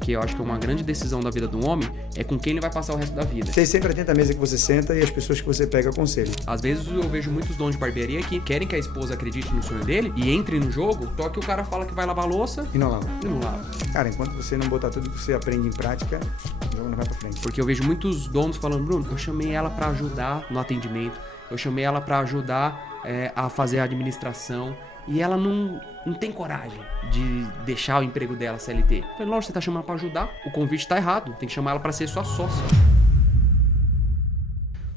porque eu acho que uma grande decisão da vida do homem é com quem ele vai passar o resto da vida. Você sempre atenta à mesa que você senta e as pessoas que você pega conselho. Às vezes eu vejo muitos donos de barbearia que querem que a esposa acredite no sonho dele e entre no jogo, só que o cara fala que vai lavar a louça E não lava. e não lava. Cara, enquanto você não botar tudo que você aprende em prática, o jogo não vai pra frente. Porque eu vejo muitos donos falando, Bruno, eu chamei ela pra ajudar no atendimento, eu chamei ela pra ajudar a fazer a administração e ela não tem coragem de deixar o emprego dela CLT. Eu falei, lógico, você tá chamando pra ajudar, o convite tá errado, tem que chamar ela pra ser sua sócia.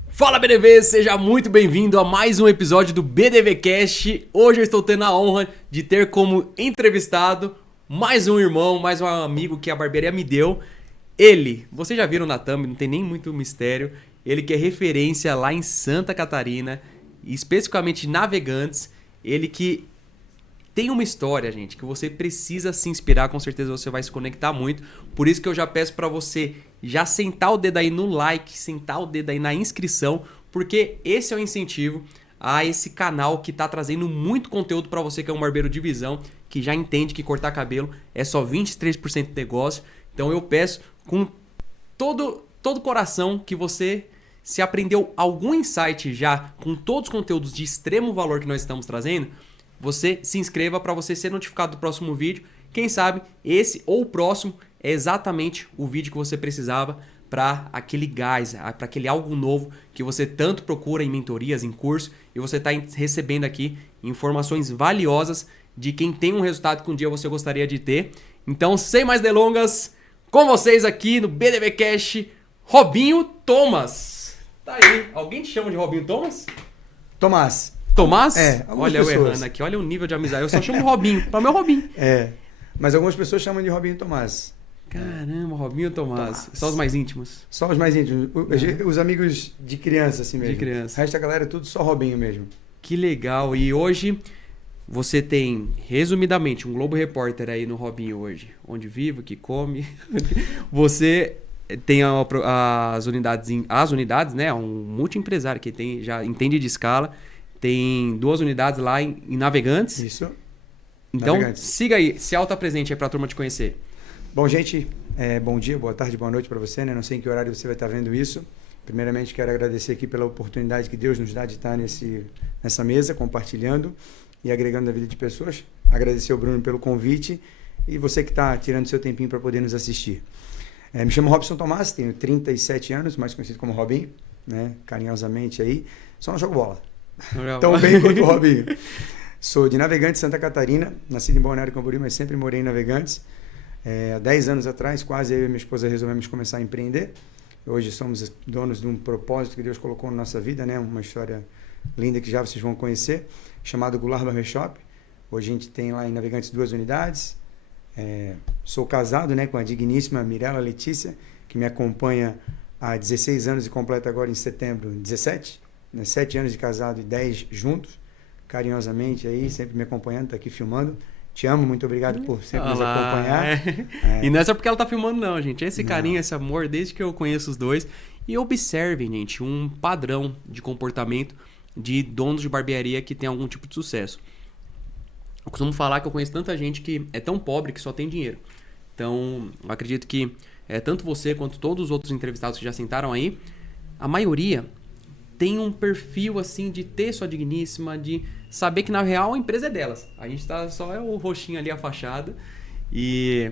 Fala BDV, seja muito bem-vindo a mais um episódio do BDVcast. Hoje eu estou tendo a honra de ter como entrevistado mais um irmão, mais um amigo que a barbearia me deu. Ele, vocês já viram na thumb, não tem nem muito mistério, ele que é referência lá em Santa Catarina, especificamente Navegantes, ele que tem uma história, gente, que você precisa se inspirar, com certeza você vai se conectar muito. Por isso que eu já peço pra você já sentar o dedo aí no like, sentar o dedo aí na inscrição, porque esse é o incentivo a esse canal que tá trazendo muito conteúdo pra você que é um barbeiro de visão, que já entende que cortar cabelo é só 23% de negócio. Então eu peço com todo o coração que você, se aprendeu algum insight já com todos os conteúdos de extremo valor que nós estamos trazendo, você se inscreva para você ser notificado do próximo vídeo. Quem sabe esse ou o próximo é exatamente o vídeo que você precisava para aquele gás, para aquele algo novo que você tanto procura em mentorias, em curso, e você está recebendo aqui informações valiosas de quem tem um resultado que um dia você gostaria de ter. Então, sem mais delongas, com vocês aqui no BDVcast, Robinho Thomas. Tá aí. Alguém te chama de Robinho Thomas? Tomás. Tomás? É, olha pessoas. Eu errando aqui, olha o nível de amizade. Eu só chamo de Robinho, para o meu Robinho. É, mas algumas pessoas chamam de Robinho Tomás. Caramba, Robinho Tomás. Só os mais íntimos. Só os mais íntimos. Os amigos de criança, assim mesmo. De criança. O resto da galera é tudo só Robinho mesmo. Que legal. E hoje você tem, resumidamente, um Globo Repórter aí no Robinho hoje. Onde vive, o que come. Você tem as unidades, né? Um multiempresário que já entende de escala. Tem 2 unidades lá em Navegantes. Isso. Então, Navegantes. siga aí, se auto-apresente aí pra turma te conhecer. Bom, gente, bom dia, boa tarde, boa noite para você, né? Não sei em que horário você vai estar vendo isso. Primeiramente, quero agradecer aqui pela oportunidade que Deus nos dá de estar nessa mesa, compartilhando e agregando a vida de pessoas. Agradecer ao Bruno pelo convite e você que está tirando seu tempinho para poder nos assistir. Me chamo Robson Tomás, tenho 37 anos, mais conhecido como Robinho, né? Carinhosamente aí. Só não jogo bola. Tão bem quanto o Robinho. Sou de Navegantes, Santa Catarina, nascido em Balneário Camboriú, mas sempre morei em Navegantes. Há 10 anos atrás, quase eu e minha esposa resolvemos começar a empreender. Hoje somos donos de um propósito que Deus colocou na nossa vida, né? Uma história linda que já vocês vão conhecer, chamado Goulart Barbershop. Hoje a gente tem lá em Navegantes 2 unidades. Sou casado, né, com a digníssima Mirella Letícia, que me acompanha há 16 anos e completa agora em setembro 17. 7 anos de casado e 10 juntos, carinhosamente aí, sempre me acompanhando, tá aqui filmando. Te amo, muito obrigado por sempre nos acompanhar. E não é só porque ela tá filmando não, gente. Esse carinho, esse amor, desde que eu conheço os dois. E observem, gente, um padrão de comportamento de donos de barbearia que tem algum tipo de sucesso. Eu costumo falar que eu conheço tanta gente que é tão pobre que só tem dinheiro. Então, eu acredito que tanto você quanto todos os outros entrevistados que já sentaram aí, a maioria tem um perfil assim de ter sua digníssima, de saber que na real a empresa é delas. A gente tá só o roxinho ali, a fachada. E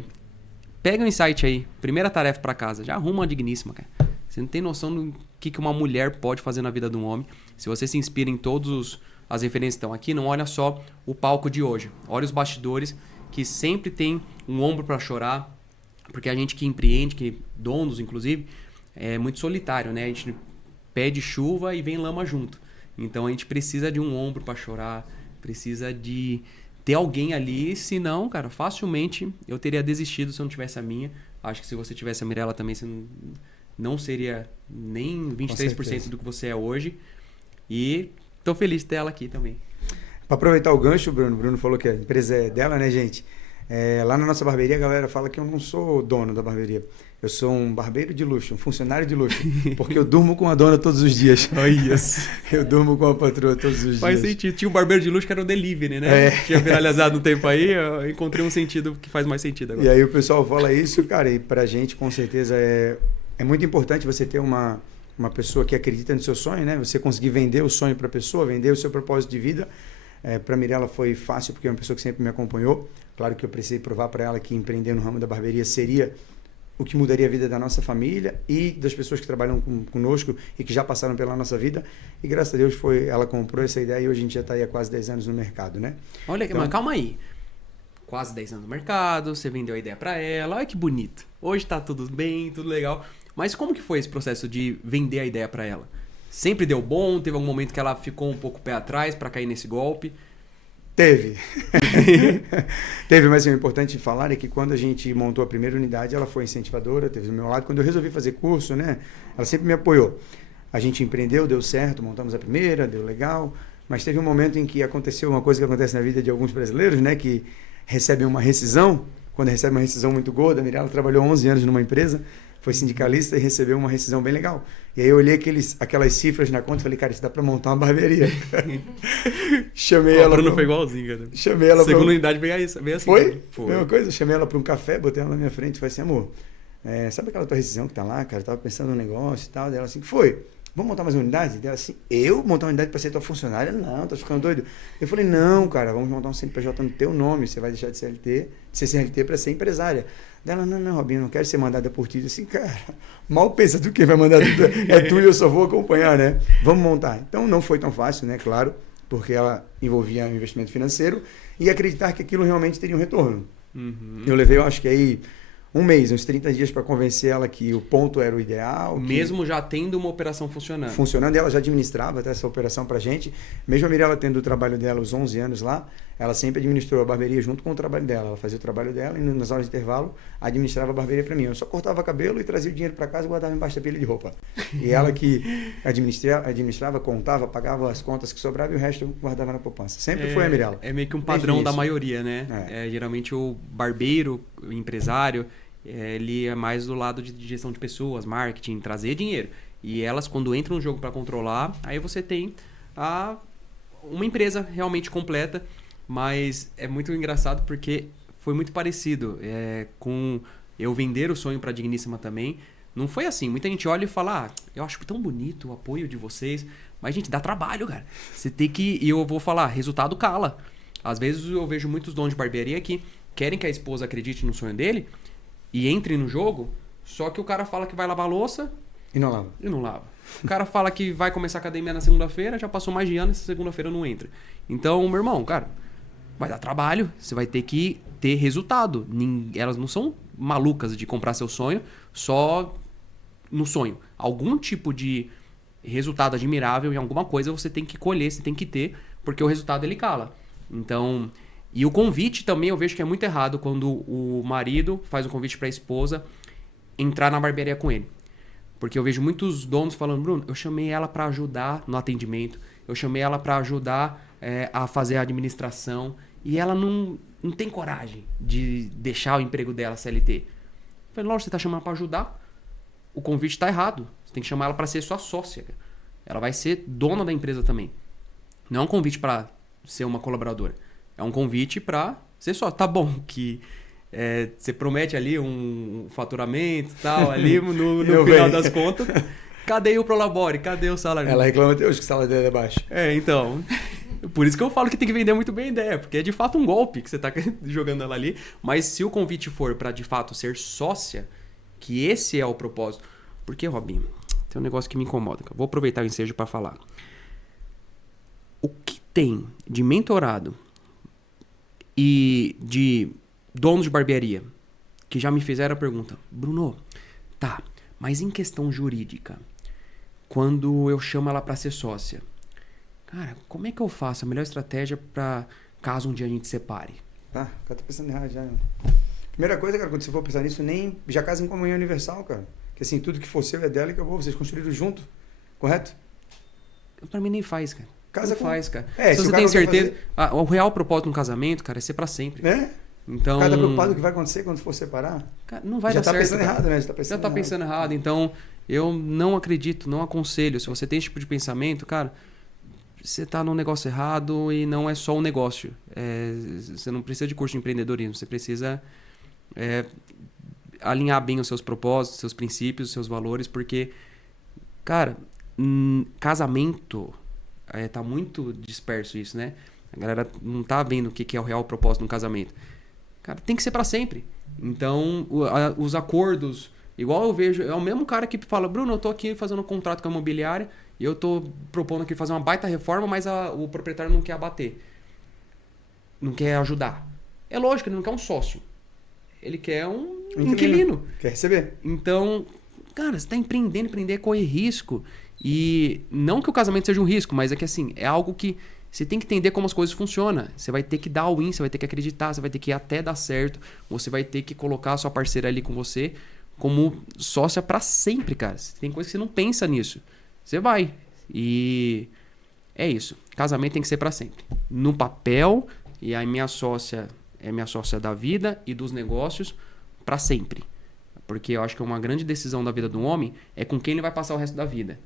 pega um insight aí. Primeira tarefa para casa, já arruma uma digníssima, cara. Você não tem noção do que uma mulher pode fazer na vida de um homem. Se você se inspira em todos as referências que estão aqui, não olha só o palco de hoje. Olha os bastidores, que sempre tem um ombro para chorar. Porque a gente que empreende, que donos inclusive, é muito solitário, né? A gente pede chuva e vem lama junto. Então a gente precisa de um ombro para chorar, precisa de ter alguém ali, senão, cara, facilmente eu teria desistido se eu não tivesse a minha. Acho que se você tivesse a Mirella também, você não seria nem 23% do que você é hoje. E tô feliz de ter ela aqui também. Para aproveitar o gancho, o Bruno falou que a empresa é dela, né, gente? Lá na nossa barbearia, a galera fala que eu não sou dono da barbearia. Eu sou um barbeiro de luxo, um funcionário de luxo. Porque eu durmo com a dona todos os dias. Eu durmo com a patroa todos os dias. Faz sentido. Tinha um barbeiro de luxo que era o delivery, né? Tinha viralizado um tempo aí, eu encontrei um sentido que faz mais sentido agora. E aí o pessoal fala isso, cara, e pra gente, com certeza, é muito importante você ter uma pessoa que acredita no seu sonho, né? Você conseguir vender o sonho pra pessoa, vender o seu propósito de vida. Para Mirella foi fácil, porque é uma pessoa que sempre me acompanhou. Claro que eu precisei provar para ela que empreender no ramo da barbearia seria o que mudaria a vida da nossa família e das pessoas que trabalham conosco e que já passaram pela nossa vida. E graças a Deus ela comprou essa ideia e hoje a gente já está aí há quase 10 anos no mercado, né? Olha, então, mas calma aí. Quase 10 anos no mercado, você vendeu a ideia para ela, olha que bonito. Hoje está tudo bem, tudo legal. Mas como que foi esse processo de vender a ideia para ela? Sempre deu bom? Teve algum momento que ela ficou um pouco pé atrás para cair nesse golpe? Teve. Teve, mas o importante de falar é que quando a gente montou a primeira unidade, ela foi incentivadora, teve do meu lado. Quando eu resolvi fazer curso, né, ela sempre me apoiou. A gente empreendeu, deu certo, montamos a primeira, deu legal. Mas teve um momento em que aconteceu uma coisa que acontece na vida de alguns brasileiros, né, que recebem uma rescisão. Quando recebe uma rescisão muito gorda, a Mirella trabalhou 11 anos numa empresa, foi sindicalista e recebeu uma rescisão bem legal. E aí eu olhei aquelas cifras na conta e falei, cara, isso dá pra montar uma barbearia. Chamei ela. Bruno foi igualzinho, cara. Chamei ela. Segunda unidade veio assim. Foi? Mesma coisa. Chamei ela pra um café, botei ela na minha frente e falei assim, amor, sabe aquela tua rescisão que tá lá, cara? Eu tava pensando no negócio e tal. Dela assim, foi? Vamos montar mais uma unidade? Dela assim, eu montar uma unidade pra ser tua funcionária? Não, tá ficando doido. Eu falei, não, cara, vamos montar um CNPJ no teu nome. Você vai deixar de ser CLT pra ser empresária. Dela, não, Robinho, não quero ser mandada por ti. Eu assim, cara, mal pensa tu quem vai mandar tudo. É tu e eu só vou acompanhar, né? Vamos montar. Então não foi tão fácil, né? Claro, porque ela envolvia um investimento financeiro e acreditar que aquilo realmente teria um retorno. Uhum. Eu levei, eu acho que aí um mês, uns 30 dias para convencer ela que o ponto era o ideal. Mesmo já tendo uma operação funcionando. Funcionando, ela já administrava até essa operação pra gente. Mesmo a Mirella tendo o trabalho dela, os 11 anos lá, ela sempre administrou a barbearia junto com o trabalho dela. Ela fazia o trabalho dela e nas horas de intervalo administrava a barbearia para mim. Eu só cortava cabelo e trazia o dinheiro para casa e guardava embaixo da pilha de roupa. E ela que administrava, contava, pagava as contas que sobravam e o resto eu guardava na poupança. Sempre foi a Mirella. É meio que um padrão da maioria, né? Geralmente o barbeiro, o empresário, ele é mais do lado de gestão de pessoas, marketing, trazer dinheiro. E elas, quando entram no jogo para controlar, aí você tem uma empresa realmente completa. Mas é muito engraçado porque foi muito parecido com eu vender o sonho para a Digníssima também. Não foi assim. Muita gente olha e fala, eu acho tão bonito o apoio de vocês. Mas, gente, dá trabalho, cara. Você tem que... E eu vou falar, resultado cala. Às vezes eu vejo muitos donos de barbearia que querem que a esposa acredite no sonho dele e entre no jogo, só que o cara fala que vai lavar a louça... E não lava. E não lava. O cara fala que vai começar a academia na segunda-feira, já passou mais de ano, essa segunda-feira não entra. Então, meu irmão, cara... Vai dar trabalho, você vai ter que ter resultado. Elas não são malucas de comprar seu sonho só no sonho. Algum tipo de resultado admirável em alguma coisa você tem que colher, você tem que ter, porque o resultado ele cala. Então, e o convite também eu vejo que é muito errado quando o marido faz um convite para a esposa entrar na barbearia com ele. Porque eu vejo muitos donos falando, Bruno, eu chamei ela para ajudar no atendimento, eu chamei ela para ajudar a fazer a administração. E ela não tem coragem de deixar o emprego dela CLT. Eu falei, lógico, você está chamando para ajudar. O convite está errado. Você tem que chamar ela para ser sua sócia. Cara. Ela vai ser dona da empresa também. Não é um convite para ser uma colaboradora. É um convite para ser sócia. Tá bom que você promete ali um faturamento e tal, ali no final das contas. Cadê o Prolabore? Cadê o salário? Ela reclama até hoje que o salário dela é baixo. Então... Por isso que eu falo que tem que vender muito bem a ideia, porque é de fato um golpe que você está jogando ela ali. Mas se o convite for para de fato ser sócia, que esse é o propósito. Porque, Robinho, tem um negócio que me incomoda. Vou aproveitar o ensejo para falar. O que tem de mentorado e de dono de barbearia que já me fizeram a pergunta, Bruno, tá, mas em questão jurídica, quando eu chamo ela para ser sócia, cara, como é que eu faço a melhor estratégia para caso um dia a gente separe? Tá, o cara tá pensando errado já. Primeira coisa, cara, quando você for pensar nisso, nem já casem em comunhão universal, cara. Que assim, tudo que for seu é dela e acabou, vocês construíram junto, correto? Pra mim nem faz, cara. Casa não faz, cara. Se você tem certeza... O real propósito de um casamento, cara, é ser pra sempre. Então, O cara tá preocupado com o que vai acontecer quando for separar? cara, não vai Já dar tá certo. pensando Cara. errado, né? Já tá pensando errado. Então, eu não acredito, não aconselho. Se você tem esse tipo de pensamento, cara, você tá no negócio errado e não é só um negócio. Você não precisa de curso de empreendedorismo, você precisa alinhar bem os seus propósitos, seus princípios, os seus valores, porque, cara, casamento tá muito disperso isso, né? A galera não tá vendo o que é o real propósito de um casamento. Cara, tem que ser pra sempre. Então, os acordos, igual eu vejo, é o mesmo cara que fala, Bruno, eu tô aqui fazendo um contrato com a imobiliária e eu tô propondo aqui fazer uma baita reforma, mas o proprietário não quer abater. Não quer ajudar. É lógico, ele não quer um sócio. Ele quer um inquilino. Quer receber. Então, cara, você tá empreendendo, empreender é correr risco. E não que o casamento seja um risco, mas é que assim, é algo que você tem que entender como as coisas funcionam. Você vai ter que dar win, você vai ter que acreditar, você vai ter que ir até dar certo. Você vai ter que colocar a sua parceira ali com você como sócia pra sempre, cara. Tem coisa que você não pensa nisso. Você vai. E é isso. Casamento tem que ser pra sempre. No papel, e a minha sócia é minha sócia da vida e dos negócios pra sempre. Porque eu acho que uma grande decisão da vida do homem é com quem ele vai passar o resto da vida.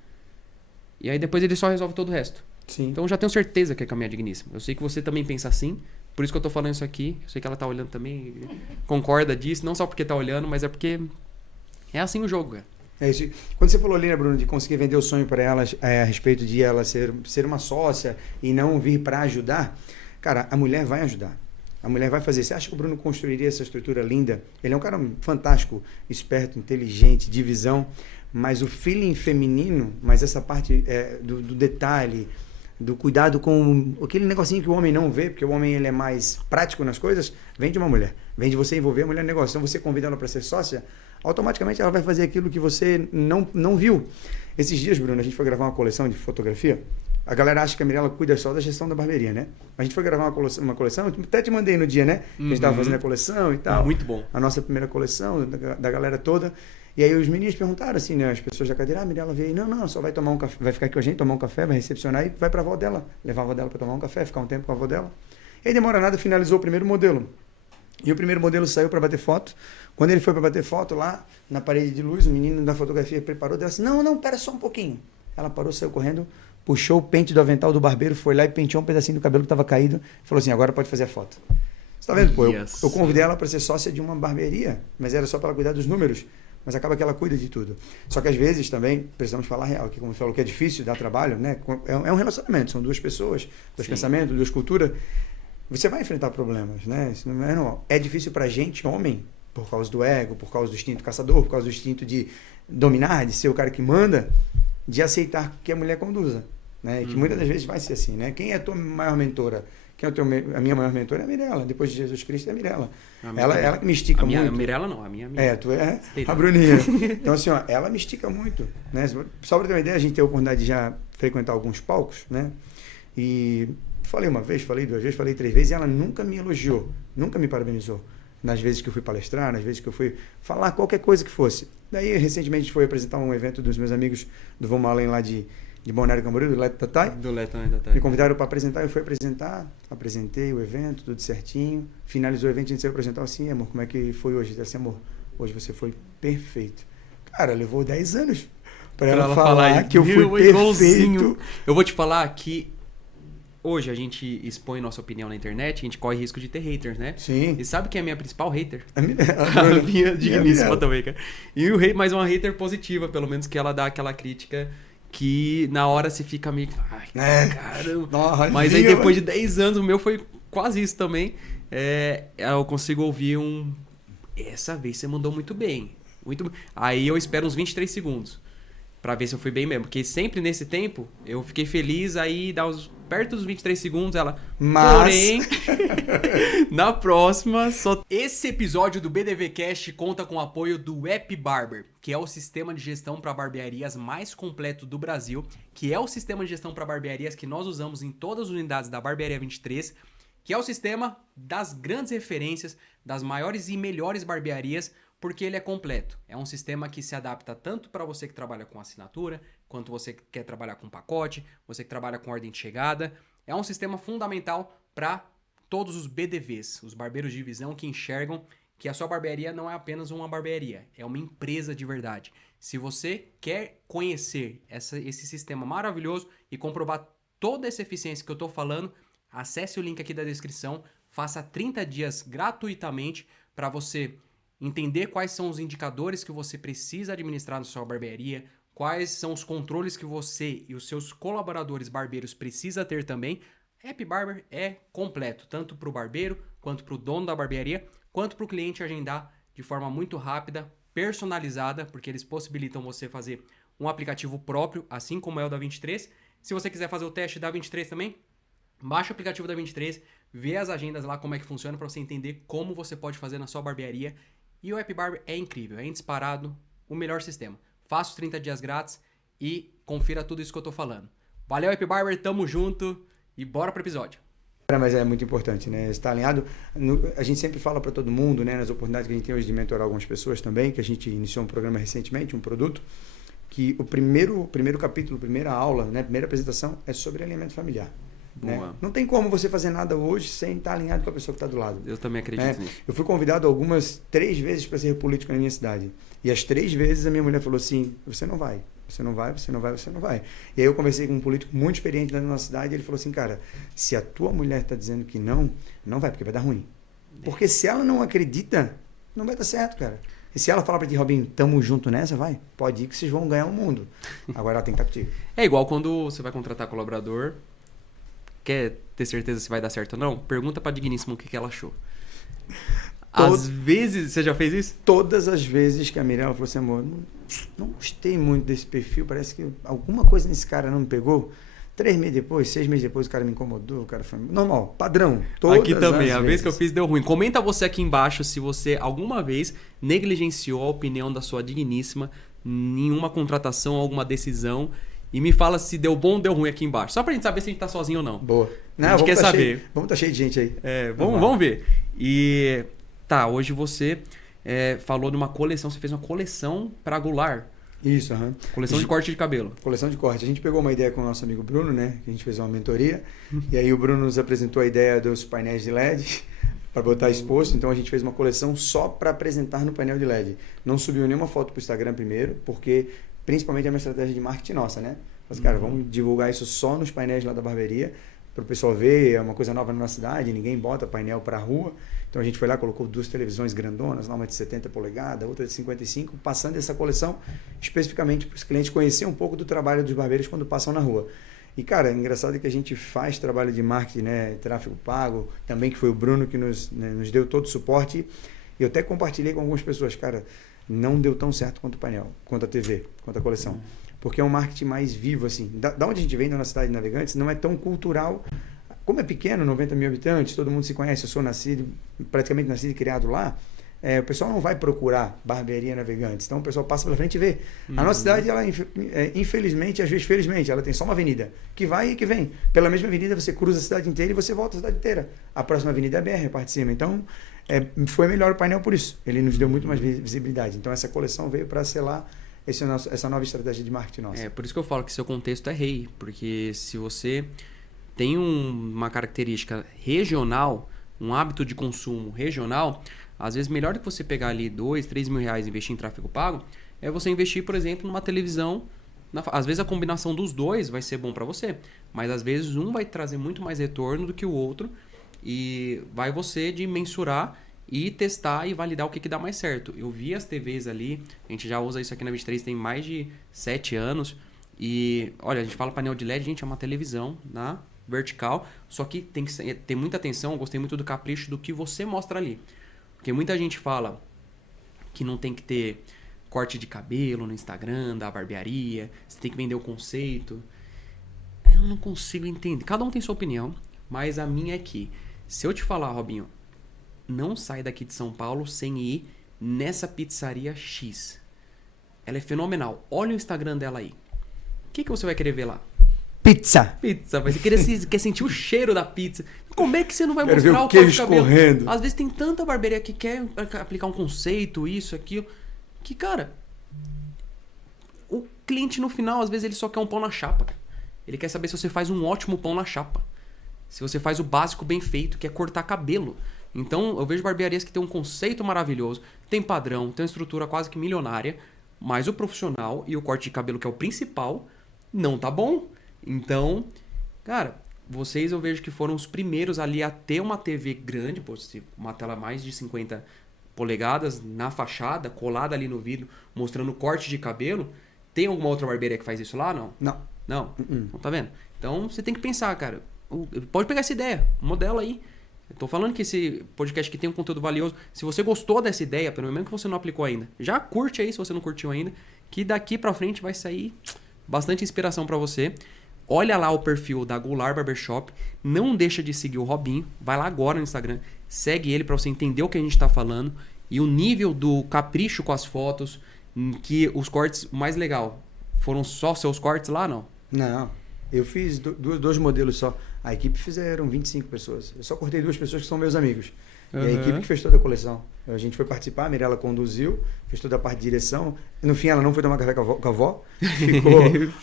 E aí depois ele só resolve todo o resto. Sim. Então eu já tenho certeza que é com a minha digníssima. Eu sei que você também pensa assim. Por isso que eu tô falando isso aqui. Eu sei que ela tá olhando também. Concorda disso. Não só porque tá olhando, mas é porque é assim o jogo, cara. É isso. Quando você falou ali, né, Bruno, de conseguir vender o sonho para elas a respeito de ela ser uma sócia e não vir para ajudar, cara, a mulher vai ajudar. A mulher vai fazer. Você acha que o Bruno construiria essa estrutura linda? Ele é um cara fantástico, esperto, inteligente, de visão, mas o feeling feminino, mas essa parte do detalhe, do cuidado com aquele negocinho que o homem não vê, porque o homem ele é mais prático nas coisas, vem de uma mulher. Vem de você envolver a mulher no negócio. Então você convida ela para ser sócia, automaticamente ela vai fazer aquilo que você não viu. Esses dias, Bruno, a gente foi gravar uma coleção de fotografia. A galera acha que a Mirella cuida só da gestão da barbearia, né? A gente foi gravar uma coleção, eu até te mandei no dia, né? Que a gente tava fazendo a coleção e tal. Muito bom. A nossa primeira coleção, da galera toda. E aí os meninos perguntaram assim, né? As pessoas da cadeira, a Mirella veio aí. Não, só vai tomar um café, vai ficar aqui com a gente, tomar um café, vai recepcionar e vai pra avó dela. Levar a avó dela pra tomar um café, ficar um tempo com a avó dela. E aí demora nada, finalizou o primeiro modelo. E o primeiro modelo saiu para bater foto. Quando ele foi para bater foto lá, na parede de luz, o menino da fotografia preparou, dela assim, não, pera só um pouquinho. Ela parou, saiu correndo, puxou o pente do avental do barbeiro, foi lá e penteou um pedacinho do cabelo que estava caído, falou assim, agora pode fazer a foto. Você tá vendo? Pô, eu convidei ela para ser sócia de uma barbearia, mas era só para ela cuidar dos números, mas acaba que ela cuida de tudo. Só que às vezes também precisamos falar real, que como você falou que é difícil, dá trabalho, né? É um relacionamento, são duas pessoas, dois pensamentos, duas culturas. Você vai enfrentar problemas, né? Isso não é normal. É difícil pra gente, homem, por causa do ego, por causa do instinto caçador, por causa do instinto de dominar, de ser o cara que manda, de aceitar que a mulher conduza, né? E que muitas das vezes vai ser assim, né? Quem é a tua maior mentora? A minha maior mentora é a Mirella. Depois de Jesus Cristo é a Mirella. Ela que me estica muito. A Mirella não, a minha. Tu é a Bruninha. Então assim, ó, ela me estica muito, né? Só pra ter uma ideia, a gente tem a oportunidade de já frequentar alguns palcos, né? E falei uma vez, falei duas vezes, falei três vezes, e ela nunca me elogiou, nunca me parabenizou. Nas vezes que eu fui palestrar, nas vezes que eu fui falar qualquer coisa que fosse. Daí, recentemente, a gente foi apresentar um evento dos meus amigos do Vamos Além lá de Balneário Camboriú, do Leto Tatai. Do Leto Tatai. Me convidaram para apresentar, eu fui apresentar, apresentei o evento, tudo certinho. Finalizou o evento, a gente saiu apresentar assim, amor, como é que foi hoje? Assim, amor, hoje você foi perfeito. Cara, levou 10 anos para ela falar que eu fui perfeito. Eu vou te falar que hoje a gente expõe nossa opinião na internet, a gente corre risco de ter haters, né? Sim. E sabe quem é a minha principal hater? A minha digníssima também, cara. E mais uma hater positiva, pelo menos que ela dá aquela crítica que na hora você fica meio... Ai, caramba. Nossa, mas aí depois de 10 anos, o meu foi quase isso também. Eu consigo ouvir essa vez você mandou muito bem. Aí eu espero uns 23 segundos. Pra ver se eu fui bem mesmo. Porque sempre nesse tempo, eu fiquei feliz, aí dá perto dos 23 segundos, ela... Porém, na próxima, só... Esse episódio do BDV Cast conta com o apoio do App Barber, que é o sistema de gestão para barbearias mais completo do Brasil, que é o sistema de gestão para barbearias que nós usamos em todas as unidades da Barbearia 23, que é o sistema das grandes referências, das maiores e melhores barbearias, porque ele é completo. É um sistema que se adapta tanto para você que trabalha com assinatura, quanto você que quer trabalhar com pacote, você que trabalha com ordem de chegada. É um sistema fundamental para todos os BDVs, os barbeiros de visão, que enxergam que a sua barbearia não é apenas uma barbearia, é uma empresa de verdade. Se você quer conhecer esse sistema maravilhoso e comprovar toda essa eficiência que eu estou falando, acesse o link aqui da descrição, faça 30 dias gratuitamente para você entender quais são os indicadores que você precisa administrar na sua barbearia, quais são os controles que você e os seus colaboradores barbeiros precisam ter também. Happy Barber é completo, tanto para o barbeiro, quanto para o dono da barbearia, quanto para o cliente agendar de forma muito rápida, personalizada, porque eles possibilitam você fazer um aplicativo próprio, assim como é o da 23. Se você quiser fazer o teste da 23 também, baixa o aplicativo da 23, vê as agendas lá, como é que funciona, para você entender como você pode fazer na sua barbearia. E o Happy Barber é incrível, é disparado o melhor sistema. Faça os 30 dias grátis e confira tudo isso que eu tô falando. Valeu, Happy Barber, tamo junto e bora pro episódio. Mas é muito importante, né? Estar alinhado. A gente sempre fala para todo mundo, né? Nas oportunidades que a gente tem hoje de mentorar algumas pessoas também, que a gente iniciou um programa recentemente, um produto, que o primeiro capítulo, primeira aula, né? Primeira apresentação é sobre alinhamento familiar. Né? Não tem como você fazer nada hoje sem estar alinhado com a pessoa que está do lado. Eu também acredito nisso. Eu fui convidado 3 vezes para ser político na minha cidade. E as 3 vezes a minha mulher falou assim, você não vai. Você não vai, você não vai, você não vai. E aí eu conversei com um político muito experiente na nossa cidade e ele falou assim, cara, se a tua mulher está dizendo que não, não vai, porque vai dar ruim. Porque se ela não acredita, não vai dar certo, cara. E se ela falar pra ti, Robinho, tamo junto nessa, vai, pode ir que vocês vão ganhar o mundo. Agora ela tem que estar contigo. É igual quando você vai contratar colaborador, quer ter certeza se vai dar certo ou não, pergunta pra Digníssimo o que ela achou. Às vezes, você já fez isso? Todas as vezes que a Mirella falou assim, amor, não gostei muito desse perfil, parece que alguma coisa nesse cara não me pegou. 3 meses depois, 6 meses depois, o cara me incomodou, o cara foi... Normal, padrão. Aqui também, a vez que eu fiz deu ruim. Comenta você aqui embaixo se você alguma vez negligenciou a opinião da sua digníssima em uma contratação, alguma decisão. E me fala se deu bom ou deu ruim aqui embaixo. Só pra gente saber se a gente tá sozinho ou não. Boa. Não, a gente quer saber. Vamos estar cheio de gente aí. Vamos ver. E tá, hoje você falou de uma coleção, você fez uma coleção pra Goulart. Isso, aham. Coleção de corte de cabelo. Coleção de corte. A gente pegou uma ideia com o nosso amigo Bruno, né? Que a gente fez uma mentoria. E aí o Bruno nos apresentou a ideia dos painéis de LED para botar exposto. Então a gente fez uma coleção só para apresentar no painel de LED. Não subiu nenhuma foto para o Instagram primeiro, porque principalmente é uma estratégia de marketing nossa, né? Mas, cara, vamos divulgar isso só nos painéis lá da barbearia, para o pessoal ver, é uma coisa nova na nossa cidade, ninguém bota painel para a rua. Então a gente foi lá, colocou 2 televisões grandonas, uma de 70 polegadas, outra de 55, passando essa coleção especificamente para os clientes conhecer um pouco do trabalho dos barbeiros quando passam na rua. E, cara, é engraçado que a gente faz trabalho de marketing, né, tráfego pago, também que foi o Bruno que nos deu todo o suporte. E eu até compartilhei com algumas pessoas, cara, não deu tão certo quanto o painel, quanto a TV, quanto a coleção. Porque é um marketing mais vivo, assim. Da onde a gente vem, da nossa cidade de Navegantes, não é tão cultural. Como é pequeno, 90 mil habitantes, todo mundo se conhece, eu sou praticamente nascido e criado lá, o pessoal não vai procurar barbearia Navegantes. Então o pessoal passa pela frente e vê. A nossa cidade, ela, infelizmente, às vezes felizmente, ela tem só uma avenida, que vai e que vem. Pela mesma avenida você cruza a cidade inteira e você volta a cidade inteira. A próxima avenida é a BR, a parte de cima. Então, foi melhor o painel por isso. Ele nos deu muito mais visibilidade. Então essa coleção veio para selar essa nova estratégia de marketing nossa. Por isso que eu falo que seu contexto é rei. Porque se você tem uma característica regional, um hábito de consumo regional, às vezes melhor do que você pegar ali 2, 3 mil reais e investir em tráfego pago, é você investir, por exemplo, numa televisão. Às vezes a combinação dos dois vai ser bom para você, mas às vezes um vai trazer muito mais retorno do que o outro e vai você de mensurar e testar e validar o que dá mais certo. Eu vi as TVs ali, a gente já usa isso aqui na 23 tem mais de 7 anos e olha, a gente fala painel de LED, gente, é uma televisão na vertical, só que tem que ter muita atenção. Eu gostei muito do capricho do que você mostra ali, porque muita gente fala que não tem que ter corte de cabelo no Instagram da barbearia, você tem que vender o conceito. Eu não consigo entender, cada um tem sua opinião, mas a minha é que se eu te falar, Robinho, não sai daqui de São Paulo sem ir nessa pizzaria X, ela é fenomenal, olha o Instagram dela aí, o que você vai querer ver lá? Pizza. Você quer sentir o cheiro da pizza. Como é que você não vai Quero mostrar ver o corte de cabelo? Correndo. Às vezes tem tanta barbearia que quer aplicar um conceito, isso, aquilo, que, cara, o cliente no final, às vezes, ele só quer um pão na chapa. Ele quer saber se você faz um ótimo pão na chapa. se você faz o básico bem feito, que é cortar cabelo. Então, eu vejo barbearias que tem um conceito maravilhoso, tem padrão, tem uma estrutura quase que milionária, mas o profissional e o corte de cabelo, que é o principal, não tá bom. Então, cara, vocês eu vejo que foram os primeiros ali a ter uma TV grande, uma tela mais de 50 polegadas na fachada, colada ali no vidro, mostrando o corte de cabelo. Tem alguma outra barbearia que faz isso lá, não? Não. Não? Não tá vendo? Então, você tem que pensar, cara. Pode pegar essa ideia, modela aí. Eu tô falando que esse podcast aqui tem um conteúdo valioso. Se você gostou dessa ideia, pelo menos que você não aplicou ainda, já curte aí se você não curtiu ainda, que daqui pra frente vai sair bastante inspiração pra você. Olha lá o perfil da Goulart Barbershop, não deixa de seguir o Robinho, vai lá agora no Instagram, segue ele pra você entender o que a gente tá falando e o nível do capricho com as fotos, que os cortes mais legal foram só seus cortes lá, não? Não. Eu fiz dois modelos só. A equipe fizeram 25 pessoas. Eu só cortei 2 pessoas que são meus amigos. E a equipe que fez toda a coleção. A gente foi participar, a Mirella conduziu, fez toda a parte de direção. No fim, ela não foi tomar café com a avó. Ficou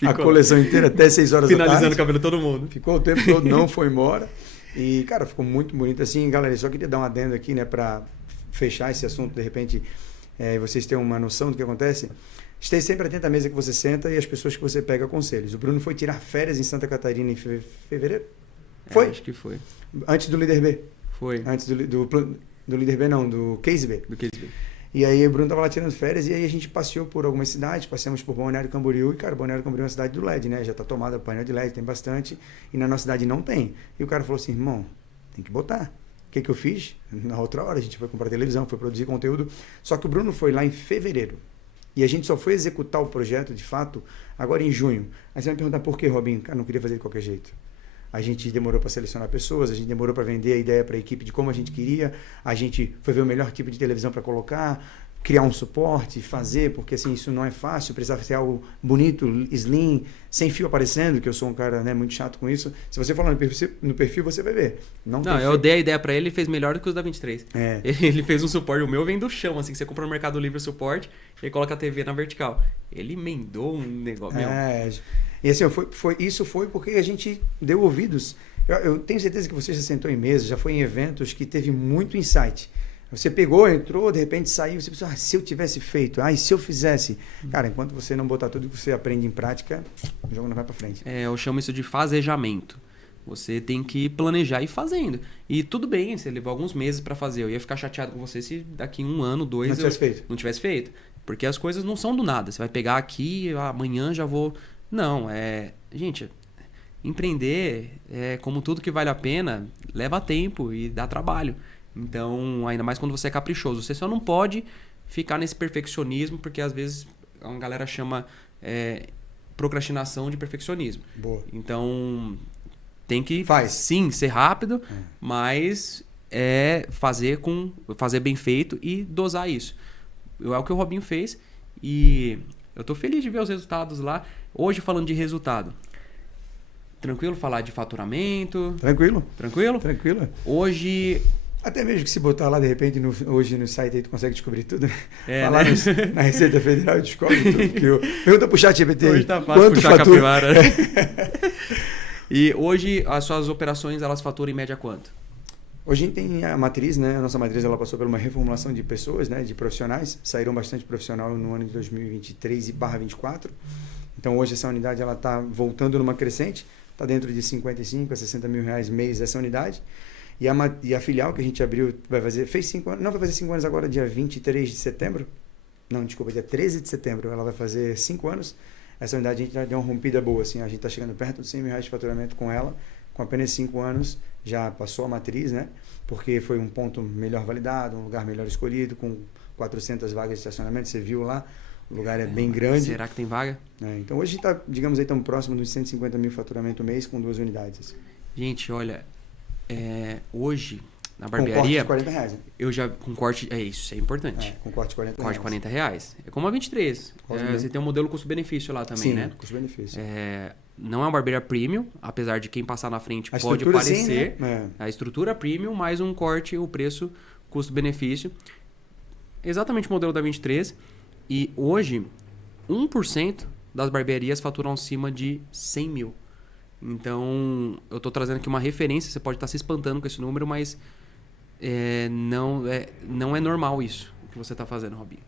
a coleção inteira até 6 horas da tarde. Finalizando o cabelo de todo mundo. Ficou o tempo todo, não foi embora. E, cara, ficou muito bonito assim. Galera, eu só queria dar um adendo aqui, né, para fechar esse assunto, de repente, vocês terem uma noção do que acontece. Esteja sempre atento à mesa que você senta e às pessoas que você pega conselhos. O Bruno foi tirar férias em Santa Catarina em fevereiro? Foi? Acho que foi. Antes do Líder B. Foi. Antes do Líder B, não, do Case B. Do Case B. E aí o Bruno tava lá tirando férias e aí a gente passeou por algumas cidades, passeamos por Balneário Camboriú e, cara, Balneário Camboriú é uma cidade do LED, né? Já tá tomada painel de LED, tem bastante. E na nossa cidade não tem. E o cara falou assim, irmão, tem que botar. O que eu fiz? Na outra hora a gente foi comprar televisão, foi produzir conteúdo. Só que o Bruno foi lá em fevereiro. E a gente só foi executar o projeto, de fato, agora em junho. Aí você vai me perguntar por que, Robinho? Cara, não queria fazer de qualquer jeito. A gente demorou para selecionar pessoas, a gente demorou para vender a ideia para a equipe de como a gente queria, a gente foi ver o melhor tipo de televisão para colocar, criar um suporte, fazer, porque assim, isso não é fácil, precisava ser algo bonito, slim, sem fio aparecendo, que eu sou um cara, né, muito chato com isso. Se você falar no perfil você vai ver. Não, eu dei a ideia para ele, ele fez melhor do que os da 23. É. Ele fez um suporte, o meu vem do chão, assim, que você compra no Mercado Livre o suporte e coloca a TV na vertical. Ele emendou um negócio. E assim, isso foi porque a gente deu ouvidos. Eu tenho certeza que você já sentou em mesa, já foi em eventos que teve muito insight. Você pegou, entrou, de repente saiu, você pensou, se eu tivesse feito, se eu fizesse. Cara, enquanto você não botar tudo que você aprende em prática, o jogo não vai pra frente. Eu chamo isso de fazejamento. Você tem que planejar e ir fazendo. E tudo bem, você levou alguns meses pra fazer. Eu ia ficar chateado com você se daqui 1 ano, 2... Não tivesse feito. Porque as coisas não são do nada. Você vai pegar aqui, amanhã já vou... Não, gente, empreender, como tudo que vale a pena, leva tempo e dá trabalho. Então, ainda mais quando você é caprichoso. Você só não pode ficar nesse perfeccionismo, porque às vezes a galera chama procrastinação de perfeccionismo. Boa. Então, tem que, sim, ser rápido, mas fazer bem feito e dosar isso. É o que o Robinho fez e eu tô feliz de ver os resultados lá. Hoje, falando de resultado, tranquilo falar de faturamento? Tranquilo. Tranquilo? Tranquilo. Hoje... Até mesmo que se botar lá, de repente, hoje no site aí tu consegue descobrir tudo. Falar na Receita Federal e descobre tudo. Pergunta pro ChatGPT. Hoje tá fácil quanto puxar fatura? Capivara. E hoje as suas operações, elas faturam em média quanto? Hoje a gente tem a matriz, né? A nossa matriz ela passou por uma reformulação de pessoas, né? De profissionais. Saíram bastante profissional no ano de 2023 e /24. Então hoje essa unidade ela está voltando numa crescente. Está dentro de 55 a 60 mil reais mês essa unidade. E a filial que a gente abriu vai fazer 5 anos, não vai fazer 5 anos agora, dia 23 de setembro. Não, desculpa, dia 13 de setembro ela vai fazer 5 anos. Essa unidade a gente já deu uma rompida boa, assim, a gente está chegando perto dos 100 mil reais de faturamento com ela, com apenas 5 anos, já passou a matriz, né? Porque foi um ponto melhor validado, um lugar melhor escolhido, com 400 vagas de estacionamento, você viu lá, o lugar é bem grande. Será que tem vaga? Então hoje está, digamos aí, estamos próximo dos 150 mil faturamento mês com 2 unidades. Assim. Gente, olha... hoje, na barbearia... Com corte de 40 reais. Né? Eu já... Com corte... isso é importante. Com corte de 40 reais. Corte de 40 reais. É como a 23. Você tem um modelo custo-benefício lá também, sim, né? Custo-benefício. Não é uma barbearia premium, apesar de quem passar na frente pode parecer. Sim, né? A estrutura premium, mais um corte, o preço, custo-benefício. Exatamente o modelo da 23. E hoje, 1% das barbearias faturam acima de 100 mil. Então, eu tô trazendo aqui uma referência, você pode estar se espantando com esse número, mas não é normal isso que você está fazendo, Robinho.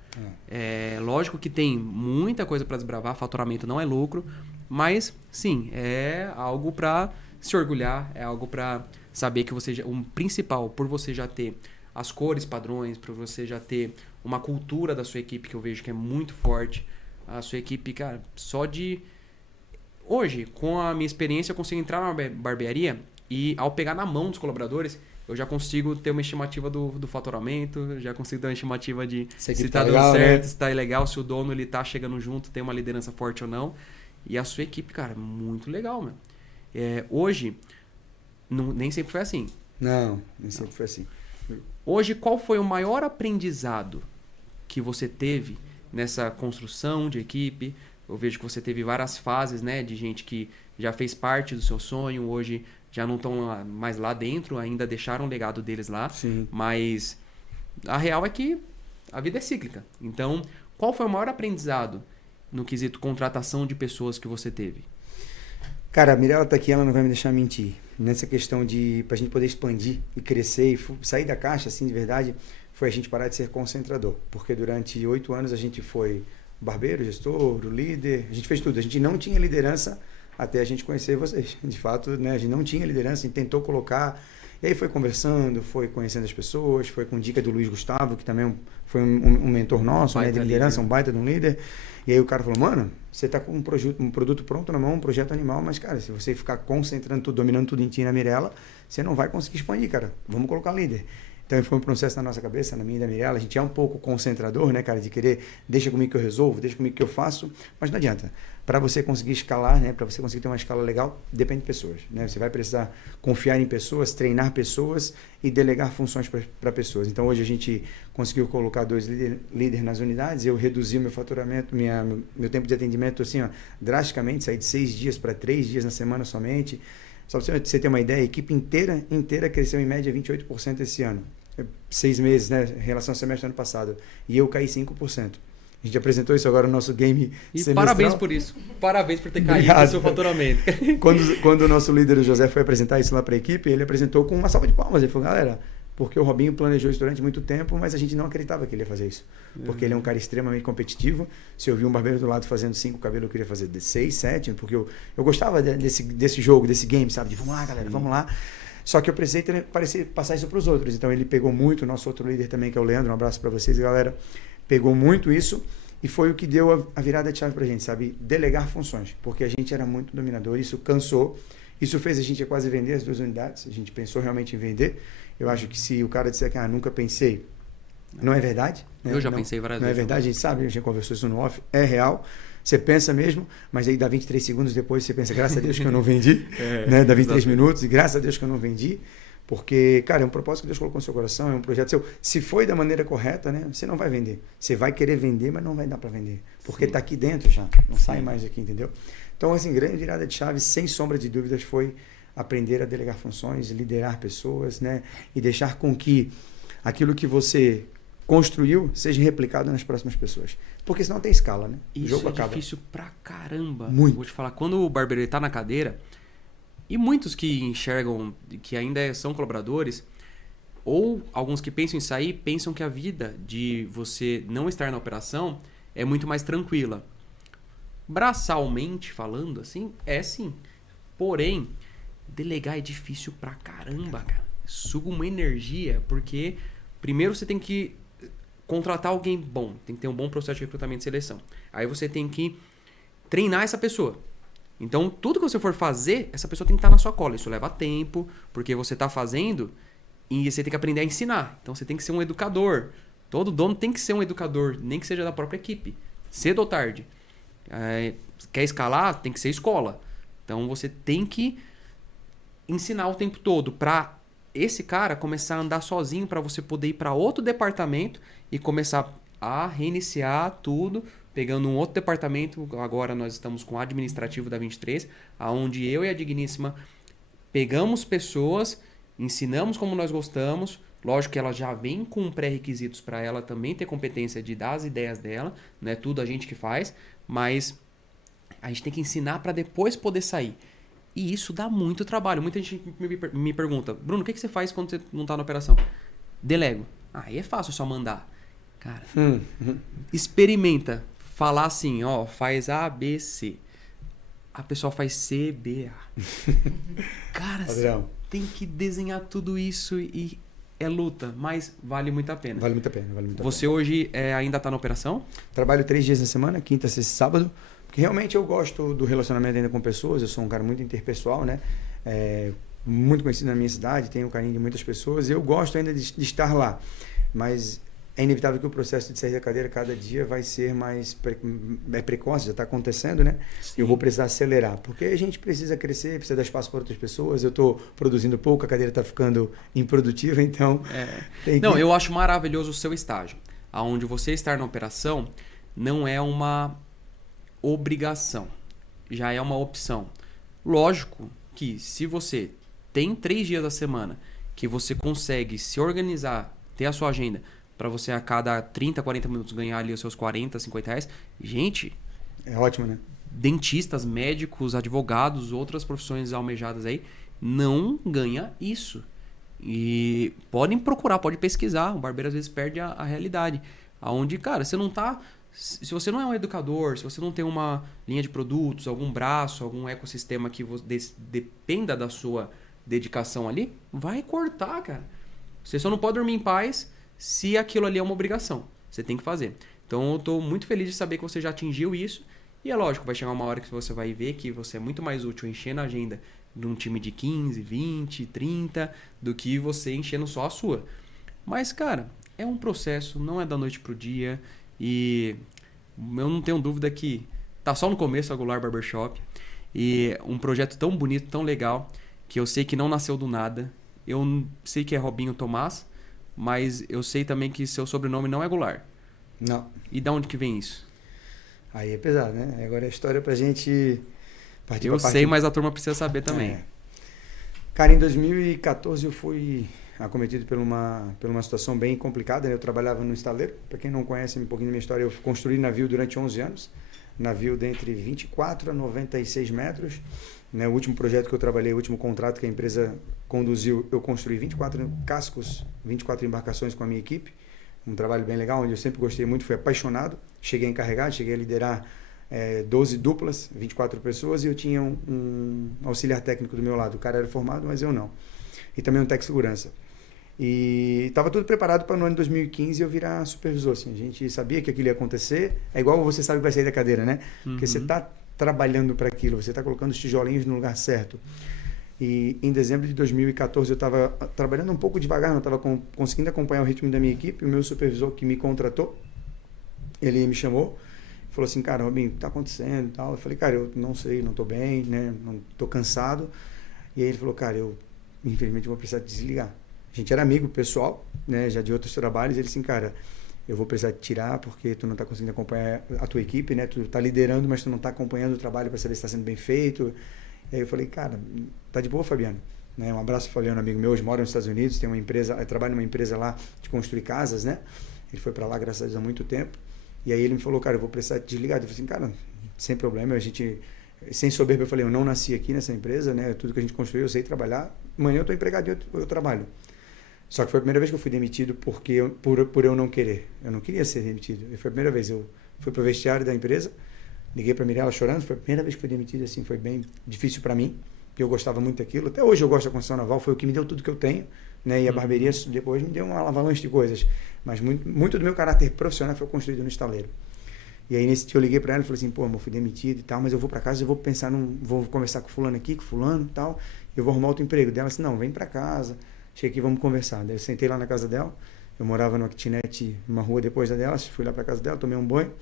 Lógico que tem muita coisa para desbravar, faturamento não é lucro, mas sim, é algo para se orgulhar, é algo para saber que você o principal, por você já ter as cores padrões, por você já ter uma cultura da sua equipe que eu vejo que é muito forte. A sua equipe, cara, só de... Hoje, com a minha experiência, eu consigo entrar na barbearia e ao pegar na mão dos colaboradores, eu já consigo ter uma estimativa do faturamento, já consigo ter uma estimativa de se tá dando certo, né? Se tá legal, se o dono ele tá chegando junto, tem uma liderança forte ou não. E a sua equipe, cara, muito legal, meu. Hoje, nem sempre foi assim. Não, nem sempre foi assim. Hoje, qual foi o maior aprendizado que você teve nessa construção de equipe? Eu vejo que você teve várias fases, né, de gente que já fez parte do seu sonho, hoje já não estão mais lá dentro, ainda deixaram o legado deles lá. Sim. Mas a real é que a vida é cíclica. Então, qual foi o maior aprendizado no quesito contratação de pessoas que você teve? Cara, a Mirella tá aqui, ela não vai me deixar mentir. Nessa questão de, pra gente poder expandir e crescer e sair da caixa, assim, de verdade, foi a gente parar de ser concentrador. Porque durante 8 anos a gente foi barbeiro, gestor, líder, a gente fez tudo. A gente não tinha liderança até a gente conhecer vocês. De fato, né, a gente não tinha liderança, a gente tentou colocar, e aí foi conversando, foi conhecendo as pessoas, foi com dica do Luiz Gustavo, que também foi um mentor nosso, né, de liderança, um baita de um líder. E aí o cara falou, mano, você tá com um produto pronto na mão, um projeto animal, mas, cara, se você ficar concentrando tudo, dominando tudo em ti e na Mirella, você não vai conseguir expandir, cara. Vamos colocar líder. Então foi um processo na nossa cabeça, na minha e da Mirella, a gente é um pouco concentrador, né, cara, de querer, deixa comigo que eu resolvo, deixa comigo que eu faço, mas não adianta. Para você conseguir escalar, né, para você conseguir ter uma escala legal, depende de pessoas, né? Você vai precisar confiar em pessoas, treinar pessoas e delegar funções para pessoas. Então hoje a gente conseguiu colocar 2 líderes nas unidades, eu reduzi o meu faturamento, meu tempo de atendimento assim, ó, drasticamente, saí de 6 dias para 3 dias na semana somente. Só para você ter uma ideia, a equipe inteira cresceu em média 28% esse ano. 6 meses, né, em relação ao semestre do ano passado. E eu caí 5%. A gente apresentou isso agora no nosso game semestral. Parabéns por isso. Parabéns por ter caído o seu faturamento. Quando o nosso líder, o José, foi apresentar isso lá para a equipe, ele apresentou com uma salva de palmas. Ele falou, galera, porque o Robinho planejou isso durante muito tempo, mas a gente não acreditava que ele ia fazer isso. Porque ele é um cara extremamente competitivo. Se eu vi um barbeiro do lado fazendo 5 cabelos, eu queria fazer 6, 7, porque eu gostava desse jogo, desse game, sabe? De vamos lá, galera, vamos lá. Só que eu precisei passar isso para os outros. Então ele pegou muito, o nosso outro líder também, que é o Leandro, um abraço para vocês, galera. Pegou muito isso e foi o que deu a virada de chave para a gente, sabe? Delegar funções, porque a gente era muito dominador, isso cansou, isso fez a gente quase vender as 2 unidades, a gente pensou realmente em vender. Eu acho que se o cara disser que nunca pensei, não é verdade. Né? Eu já pensei várias vezes. Não é verdade, a gente sabe, a gente conversou isso no off, é real. Você pensa mesmo, mas aí dá 23 segundos depois você pensa, graças a Deus que eu não vendi, né? Dá 23 minutos e graças a Deus que eu não vendi. Porque, cara, é um propósito que Deus colocou no seu coração, é um projeto seu. Se foi da maneira correta, né, você não vai vender. Você vai querer vender, mas não vai dar para vender. Porque está aqui dentro já, não sai mais aqui, entendeu? Então, assim, grande virada de chave, sem sombra de dúvidas, foi aprender a delegar funções, liderar pessoas, né, e deixar com que aquilo que você construiu seja replicado nas próximas pessoas. Porque senão tem escala, né? Isso o jogo é acaba. difícil pra caramba. Muito. Vou te falar, quando o barbeiro está na cadeira... E muitos que enxergam, que ainda são colaboradores, ou alguns que pensam em sair, pensam que a vida de você não estar na operação é muito mais tranquila. Braçalmente falando, assim, é sim. Porém, delegar é difícil pra caramba, cara. Suga uma energia, porque primeiro você tem que contratar alguém bom, tem que ter um bom processo de recrutamento e seleção. Aí você tem que treinar essa pessoa. Então, tudo que você for fazer, essa pessoa tem que estar na sua cola. Isso leva tempo, porque você está fazendo e você tem que aprender a ensinar. Então, você tem que ser um educador. Todo dono tem que ser um educador, nem que seja da própria equipe. Cedo ou tarde. Quer escalar? Tem que ser escola. Então, você tem que ensinar o tempo todo para esse cara começar a andar sozinho, para você poder ir para outro departamento e começar a reiniciar tudo, pegando um outro departamento. Agora nós estamos com o administrativo da 23, onde eu e a Digníssima pegamos pessoas, ensinamos como nós gostamos. Lógico que ela já vem com pré-requisitos para ela também ter competência de dar as ideias dela, não é tudo a gente que faz, mas a gente tem que ensinar para depois poder sair. E isso dá muito trabalho. Muita gente me pergunta, Bruno, o que você faz quando você não tá na operação? Delego. Aí é fácil, é só mandar. Cara, experimenta. Falar assim, ó, faz A, B, C. A pessoa faz C, B, A. Cara, você tem que desenhar tudo isso e é luta, mas vale muito a pena. Vale muito a pena. Você hoje ainda tá na operação? Trabalho 3 dias na semana, quinta, sexta e sábado. Porque realmente eu gosto do relacionamento ainda com pessoas. Eu sou um cara muito interpessoal, né? Muito conhecido na minha cidade, tenho o carinho de muitas pessoas. E eu gosto ainda de estar lá. Mas é inevitável que o processo de sair da cadeira cada dia vai ser mais precoce, já está acontecendo, né? Sim. Eu vou precisar acelerar, porque a gente precisa crescer, precisa dar espaço para outras pessoas. Eu estou produzindo pouco, a cadeira está ficando improdutiva, então... Não, eu acho maravilhoso o seu estágio. Onde você estar na operação não é uma obrigação, já é uma opção. Lógico que se você tem 3 dias da semana que você consegue se organizar, ter a sua agenda para você a cada 30, 40 minutos ganhar ali os seus 40, 50 reais. Gente... É ótimo, né? Dentistas, médicos, advogados, outras profissões almejadas aí, não ganha isso. E podem procurar, pode pesquisar. O barbeiro às vezes perde a realidade. Onde, cara, você não tá... Se você não é um educador, se você não tem uma linha de produtos, algum braço, algum ecossistema que dependa da sua dedicação ali, vai cortar, cara. Você só não pode dormir em paz se aquilo ali é uma obrigação. Você tem que fazer. Então eu estou muito feliz de saber que você já atingiu isso. E é lógico, vai chegar uma hora que você vai ver que você é muito mais útil enchendo a agenda de um time de 15, 20, 30, do que você enchendo só a sua. Mas, cara, é um processo, não é da noite pro dia. E eu não tenho dúvida que tá só no começo a Goulart Barbershop. E um projeto tão bonito, tão legal, que eu sei que não nasceu do nada. Eu sei que é Robinho Tomás, mas eu sei também que seu sobrenome não é Goulart. Não. E de onde que vem isso? Aí é pesado, né? Agora é história pra gente partir. Eu sei, mas a turma precisa saber também. Cara, em 2014 eu fui acometido por uma situação bem complicada. Eu trabalhava no estaleiro. Para quem não conhece um pouquinho da minha história, eu construí navio durante 11 anos. Navio de entre 24 a 96 metros. O último projeto que eu trabalhei, o último contrato que a empresa conduziu, eu construí 24 cascos, 24 embarcações com a minha equipe. Um trabalho bem legal, onde eu sempre gostei muito, fui apaixonado. Cheguei a encarregar, cheguei a liderar 12 duplas, 24 pessoas, e eu tinha um auxiliar técnico do meu lado. O cara era formado, mas eu não. E também um técnico de segurança. E estava tudo preparado para no ano de 2015 eu virar supervisor. Assim. A gente sabia que aquilo ia acontecer. É igual você sabe que vai sair da cadeira, né? Porque você está trabalhando para aquilo, você está colocando os tijolinhos no lugar certo. E em dezembro de 2014 eu estava trabalhando um pouco devagar, não estava conseguindo acompanhar o ritmo da minha equipe. O meu supervisor que me contratou, ele me chamou, falou assim, cara, Robinho, o que está acontecendo e tal? Eu falei, cara, eu não sei, não estou bem, né? Não estou cansado. E aí ele falou, cara, eu infelizmente vou precisar desligar. A gente era amigo pessoal, né? Já de outros trabalhos. Ele assim, cara, eu vou precisar te tirar porque tu não está conseguindo acompanhar a tua equipe, né? Tu está liderando, mas tu não está acompanhando o trabalho para saber se está sendo bem feito. E aí eu falei, cara, tá de boa, Fabiano? Né? Um abraço pro Fabiano, amigo meu, hoje mora nos Estados Unidos, tem uma empresa, trabalha numa empresa lá de construir casas, né? Ele foi para lá, graças a Deus, há muito tempo. E aí ele me falou, cara, eu vou precisar te desligar. Eu falei assim, cara, sem problema, a gente, sem soberba, eu falei, eu não nasci aqui nessa empresa, né? Tudo que a gente construiu, eu sei trabalhar. Amanhã eu estou empregado e eu trabalho. Só que foi a primeira vez que eu fui demitido por eu não querer. Eu não queria ser demitido. E foi a primeira vez. Eu fui para o vestiário da empresa, liguei para a Mirella chorando. Foi a primeira vez que fui demitido, assim, foi bem difícil para mim, porque eu gostava muito daquilo. Até hoje eu gosto da construção naval, foi o que me deu tudo que eu tenho, né? E a barbearia depois me deu uma avalanche de coisas. Mas muito do meu caráter profissional foi construído no estaleiro. E aí nesse dia eu liguei para ela e falei assim, pô, amor, fui demitido e tal, mas eu vou para casa, eu vou pensar vou conversar com fulano aqui, com fulano e tal, eu vou arrumar outro emprego. Dela assim, não, vem para casa. Cheguei aqui, vamos conversar. Daí eu sentei lá na casa dela, eu morava numa kitnet, numa rua depois da dela, fui lá para casa dela, tomei um banho,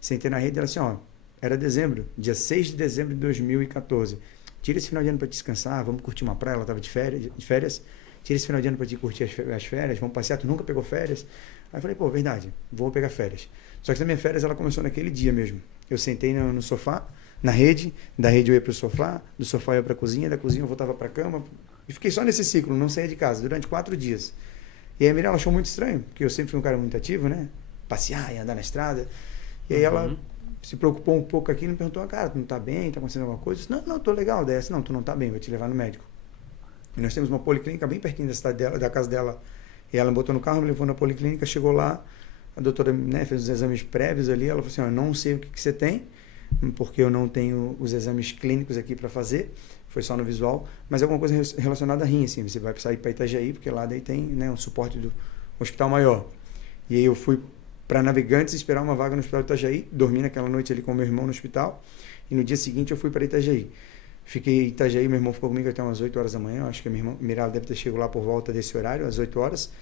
sentei na rede dela assim, ó, era dezembro, dia 6 de dezembro de 2014. Tira esse final de ano para descansar, vamos curtir uma praia, ela estava de férias. Tira esse final de ano para te curtir as férias, vamos passear, tu nunca pegou férias? Aí eu falei, pô, verdade, vou pegar férias. Só que na minha férias ela começou naquele dia mesmo. Eu sentei no sofá, na rede, da rede eu ia para o sofá, do sofá eu ia para a cozinha, da cozinha eu voltava para a cama. E fiquei só nesse ciclo, não saía de casa, durante 4 dias. E aí a Mirella achou muito estranho, porque eu sempre fui um cara muito ativo, né? Passear e andar na estrada. E aí ela se preocupou um pouco aqui, me perguntou, cara, tu não tá bem, tá acontecendo alguma coisa? Eu disse, não, tô legal. Daí assim, não, tu não tá bem, vou te levar no médico. E nós temos uma policlínica bem pertinho da cidade dela, da casa dela. E ela me botou no carro, me levou na policlínica, chegou lá, a doutora, né, fez os exames prévios ali, ela falou assim, eu não sei o que você tem, porque eu não tenho os exames clínicos aqui para fazer, foi só no visual, mas alguma coisa relacionada a rim, assim, você vai precisar ir para Itajaí, porque lá daí tem, né, um suporte do hospital maior. E aí eu fui para Navegantes esperar uma vaga no hospital de Itajaí, dormi naquela noite ali com meu irmão no hospital, e no dia seguinte eu fui para Itajaí. Fiquei em Itajaí, meu irmão ficou comigo até umas 8 horas da manhã, acho que a minha irmã Mirala deve ter chegado lá por volta desse horário, às 8 horas.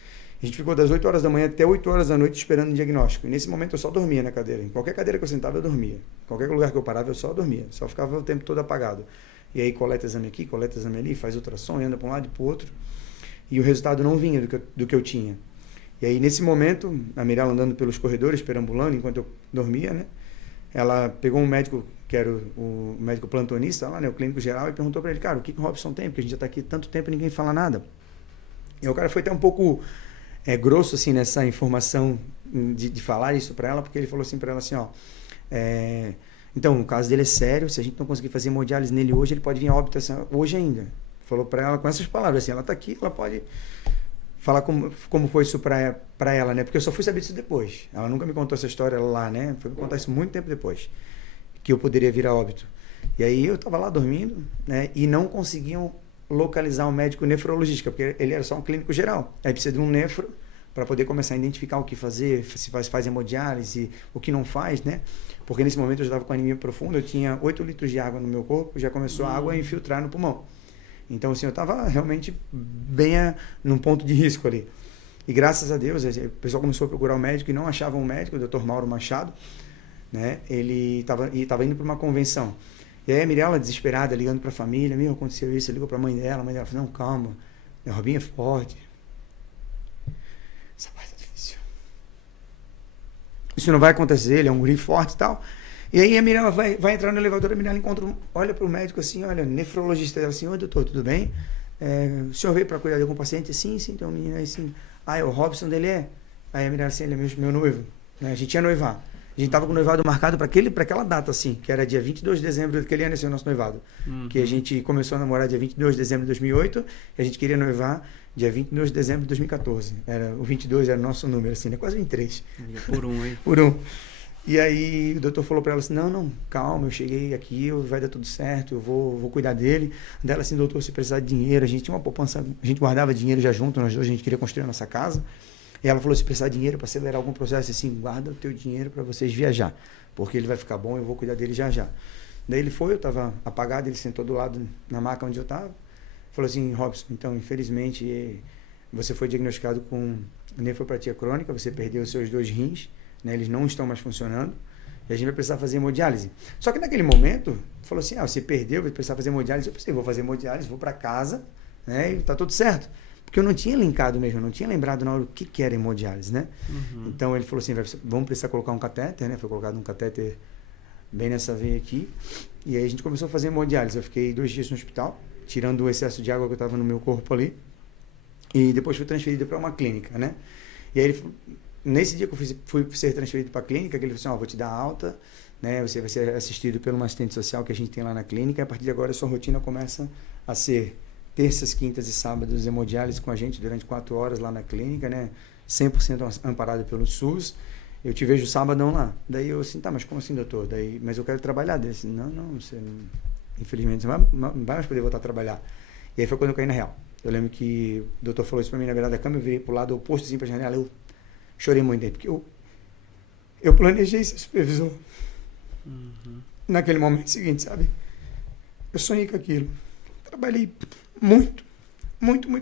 A gente ficou das 8 horas da manhã até 8 horas da noite esperando o diagnóstico. E nesse momento eu só dormia na cadeira. Em qualquer cadeira que eu sentava, eu dormia. Em qualquer lugar que eu parava, eu só dormia. Só ficava o tempo todo apagado. E aí coleta exame aqui, coleta exame ali, faz ultrassom, anda para um lado e para o outro. E o resultado não vinha do que eu tinha. E aí nesse momento, a Mirella andando pelos corredores, perambulando, enquanto eu dormia, né? Ela pegou um médico, que era o médico plantonista lá, né, o clínico geral, e perguntou para ele, cara, o que o Robson tem? Porque a gente já está aqui tanto tempo e ninguém fala nada. E o cara foi até um pouco grosso assim nessa informação de falar isso para ela, porque ele falou assim para ela assim, ó, então o caso dele é sério, se a gente não conseguir fazer hemodiálise nele hoje, ele pode vir a óbito assim, hoje ainda. Falou para ela com essas palavras, assim, ela está aqui, ela pode falar como foi isso para ela, né? Porque eu só fui saber disso depois. Ela nunca me contou essa história lá, né? Foi me contar isso muito tempo depois, que eu poderia vir a óbito. E aí eu estava lá dormindo, né? E não conseguiam localizar um médico nefrologista, porque ele era só um clínico geral. Aí precisa de um nefro para poder começar a identificar o que fazer, se faz hemodiálise, o que não faz, né? Porque nesse momento eu já estava com anemia profunda, eu tinha 8 litros de água no meu corpo, já começou a água a infiltrar no pulmão. Então, assim, eu estava realmente bem num ponto de risco ali. E graças a Deus, o pessoal começou a procurar um médico e não achava um médico, o Dr. Mauro Machado, né? Ele estava indo para uma convenção. E aí a Mirella, desesperada, ligando para a família, aconteceu isso, ligou para a mãe dela falou, não, calma, a Robinha é forte. Essa parte é difícil. Isso não vai acontecer, ele é um guri forte e tal. E aí a Mirella vai entrar no elevador, a Mirella olha para o médico assim, olha, nefrologista dela assim, oi doutor, tudo bem? O senhor veio para cuidar de algum paciente? Sim, tem um menino aí assim. Ah, é o Robson dele é? Aí a Mirella assim, ele é meu noivo. Né? A gente ia noivar. A gente estava com o noivado marcado para aquela data, assim, que era dia 22 de dezembro daquele ano, esse é o nosso noivado. Que a gente começou a namorar dia 22 de dezembro de 2008, e a gente queria noivar dia 22 de dezembro de 2014. O 22 era o nosso número, assim, né? Quase 23. Por um, hein? Por um. E aí o doutor falou para ela assim, não, calma, eu cheguei aqui, vai dar tudo certo, eu vou cuidar dele. Dela assim, doutor, se precisar de dinheiro, a gente tinha uma poupança, a gente guardava dinheiro já junto, nós dois, a gente queria construir a nossa casa. E ela falou, se precisar de dinheiro para acelerar algum processo, assim, guarda o teu dinheiro para vocês viajar, porque ele vai ficar bom, eu vou cuidar dele já. Daí ele foi, eu estava apagado, ele sentou do lado na maca onde eu estava, falou assim, Robson, então, infelizmente, você foi diagnosticado com nefropatia crônica, você perdeu os seus 2 rins, né, eles não estão mais funcionando, e a gente vai precisar fazer hemodiálise. Só que naquele momento, falou assim, você perdeu, vai precisar fazer hemodiálise, eu pensei, vou fazer hemodiálise, vou para casa, né, e tá tudo certo. Porque eu não tinha linkado mesmo, eu não tinha lembrado na hora o que era hemodiálise, né? Então ele falou assim, vamos precisar colocar um catéter, né? Foi colocado um catéter bem nessa veia aqui. E aí a gente começou a fazer hemodiálise. Eu fiquei 2 dias no hospital, tirando o excesso de água que estava no meu corpo ali. E depois fui transferido para uma clínica, né? E aí nesse dia que eu fui ser transferido para a clínica, ele falou assim, vou te dar alta, né? Você vai ser assistido por uma assistente social que a gente tem lá na clínica. E a partir de agora a sua rotina começa a ser terças, quintas e sábados, hemodiálise com a gente durante 4 horas lá na clínica, né? 100% amparado pelo SUS. Eu te vejo sabadão lá. Daí eu assim, mas como assim, doutor? Mas eu quero trabalhar. Daí assim, não, você infelizmente você não vai mais poder voltar a trabalhar. E aí foi quando eu caí na real. Eu lembro que o doutor falou isso pra mim na beirada da cama, eu virei pro lado oposto, assim, pra janela, eu chorei muito dentro, porque eu planejei ser supervisor. Naquele momento seguinte, sabe? Eu sonhei com aquilo. Trabalhei muito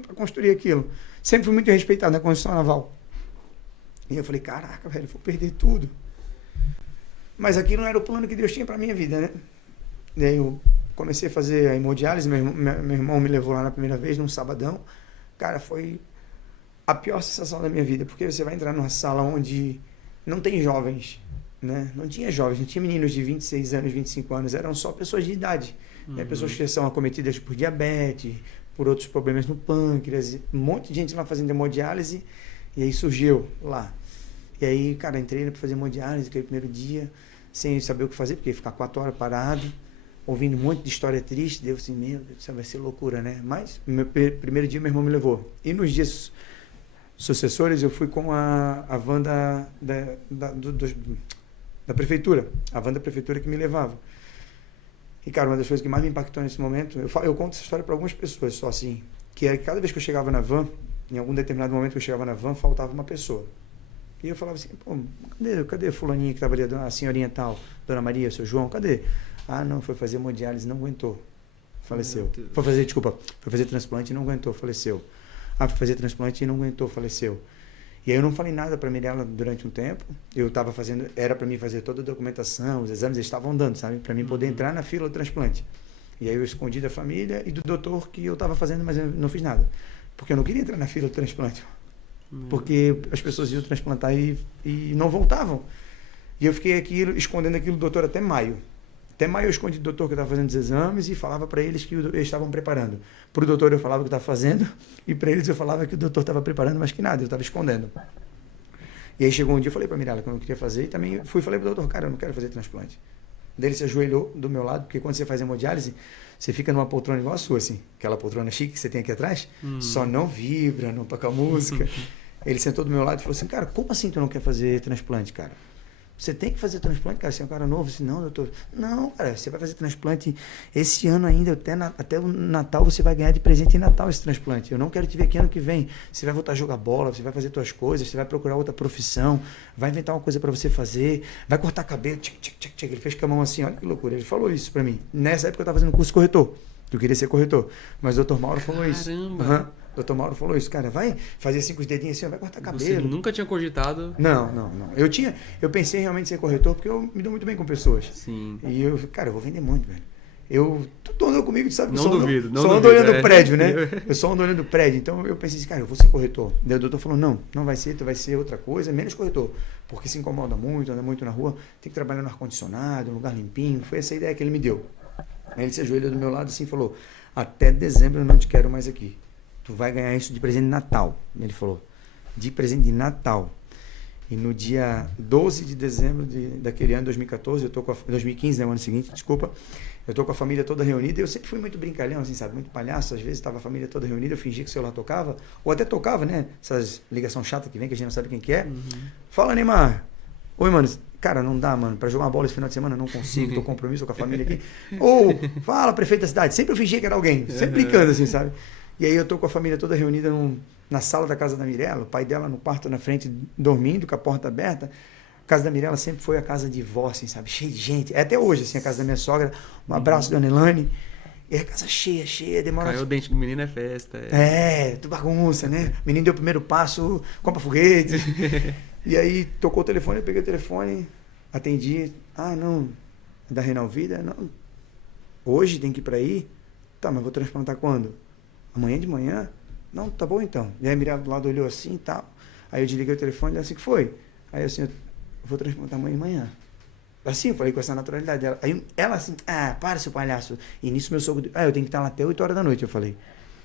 para construir aquilo. Sempre fui muito respeitado na construção naval. E eu falei, caraca, velho, vou perder tudo. Mas aquilo não era o plano que Deus tinha para minha vida, né? Daí eu comecei a fazer a hemodiálise, meu irmão me levou lá na primeira vez, num sabadão. Cara, foi a pior sensação da minha vida, porque você vai entrar numa sala onde não tem jovens, né? Não tinha jovens, não tinha meninos de 26 anos, 25 anos, eram só pessoas de idade. Né? Pessoas que são acometidas por diabetes, por outros problemas no pâncreas, um monte de gente lá fazendo hemodiálise, e aí surgiu lá. E aí, cara, entrei para fazer hemodiálise, aquele primeiro dia, sem saber o que fazer, porque ia ficar 4 horas parado, ouvindo um monte de história triste. Deu assim, meu Deus, isso vai ser loucura, né? Mas no meu primeiro dia meu irmão me levou. E nos dias sucessores eu fui com a van da prefeitura, a van da prefeitura que me levava. E, cara, uma das coisas que mais me impactou nesse momento, eu conto essa história para algumas pessoas só assim, que é que cada vez que eu chegava na van, em algum determinado momento que eu chegava na van, faltava uma pessoa. E eu falava assim, pô, cadê a fulaninha que estava ali, a senhorinha tal, Dona Maria, seu João, cadê? Ah, não, foi fazer hemodiálise, não aguentou, faleceu. Foi fazer transplante e não aguentou, faleceu. Ah, foi fazer transplante e não aguentou, faleceu. E aí eu não falei nada para a Mirella durante um tempo. Eu estava fazendo, era para mim fazer toda a documentação, os exames eles estavam dando, sabe? Para mim poder entrar na fila do transplante. E aí eu escondi da família e do doutor que eu estava fazendo, mas eu não fiz nada. Porque eu não queria entrar na fila do transplante. Porque as pessoas iam transplantar e não voltavam. E eu fiquei escondendo aquilo do doutor até maio. Até maio eu escondi do doutor que eu estava fazendo os exames e falava para eles que eles estavam preparando. Para o doutor eu falava o que eu estava fazendo e para eles eu falava que o doutor estava preparando, mas que nada, eu estava escondendo. E aí chegou um dia, eu falei para a Mirella que eu não queria fazer e também falei para o doutor, cara, eu não quero fazer transplante. Daí ele se ajoelhou do meu lado, porque quando você faz hemodiálise, você fica numa poltrona igual a sua, assim, aquela poltrona chique que você tem aqui atrás, só não vibra, não toca música. Ele sentou do meu lado e falou assim, cara, como assim tu não quer fazer transplante, cara? Você tem que fazer transplante, cara, você é um cara novo. Assim, não, doutor. Não, cara, você vai fazer transplante esse ano ainda, até o Natal você vai ganhar de presente em Natal esse transplante. Eu não quero te ver aqui ano que vem. Você vai voltar a jogar bola, você vai fazer suas coisas, você vai procurar outra profissão, vai inventar uma coisa para você fazer, vai cortar cabelo, tchic, tchic, tchic, tchic. Ele fez com a mão assim, olha que loucura. Ele falou isso para mim. Nessa época eu estava fazendo curso de corretor. Eu queria ser corretor. Mas o Dr. Mauro falou isso. Caramba! O Dr. Mauro falou isso, cara, vai fazer assim com os dedinhos assim, vai cortar cabelo. Você nunca tinha cogitado? Não. Eu pensei realmente em ser corretor, porque eu me dou muito bem com pessoas. Sim. E eu vou vender muito, velho. Tu andou comigo, tu sabe? Não duvido. Só ando olhando o prédio, né? Eu só ando olhando o prédio. Então eu pensei assim, cara, eu vou ser corretor. Daí o doutor falou, não vai ser, tu vai ser outra coisa, menos corretor. Porque se incomoda muito, anda muito na rua, tem que trabalhar no ar-condicionado, um lugar limpinho. Foi essa a ideia que ele me deu. Aí ele se ajoelhou do meu lado assim e falou, até dezembro eu não te quero mais aqui. Tu vai ganhar isso de presente de Natal. Ele falou, de presente de Natal. E no dia 12 de dezembro daquele ano, 2014, 2015, né, o ano seguinte, desculpa, eu tô com a família toda reunida. Eu sempre fui muito brincalhão, assim, sabe? Muito palhaço. Às vezes estava a família toda reunida, eu fingia que o celular tocava, ou até tocava, né? Essas ligações chatas que vem, que a gente não sabe quem que é. Fala, Neymar. Oi, mano. Cara, não dá, mano. Pra jogar uma bola esse final de semana, não consigo. Tô com compromisso com a família aqui. Ou, fala, prefeito da cidade. Sempre eu fingia que era alguém. Sempre brincando, assim, sabe? E aí eu tô com a família toda reunida na sala da casa da Mirella, o pai dela no quarto na frente, dormindo, com a porta aberta. A casa da Mirella sempre foi a casa de vó, assim, sabe? Cheia de gente. É até hoje, assim, a casa da minha sogra. Um abraço, dona Elane. E a casa cheia, demora... Caiu o dente do menino é festa. Tu bagunça, né? O menino deu o primeiro passo, compra foguete. E aí tocou o telefone, eu peguei o telefone, atendi. Ah, não, da Renal Vida? Não. Hoje tem que ir pra aí? Tá, mas vou transplantar quando? Amanhã de manhã? Não, tá bom então. E aí a Mirella do lado olhou assim e tal. Aí eu desliguei o telefone e assim que foi. Aí assim, eu vou transplantar amanhã de manhã. Assim, eu falei com essa naturalidade. Aí ela assim, para seu palhaço. E nisso meu sogro, eu tenho que estar lá até 8 horas da noite, eu falei.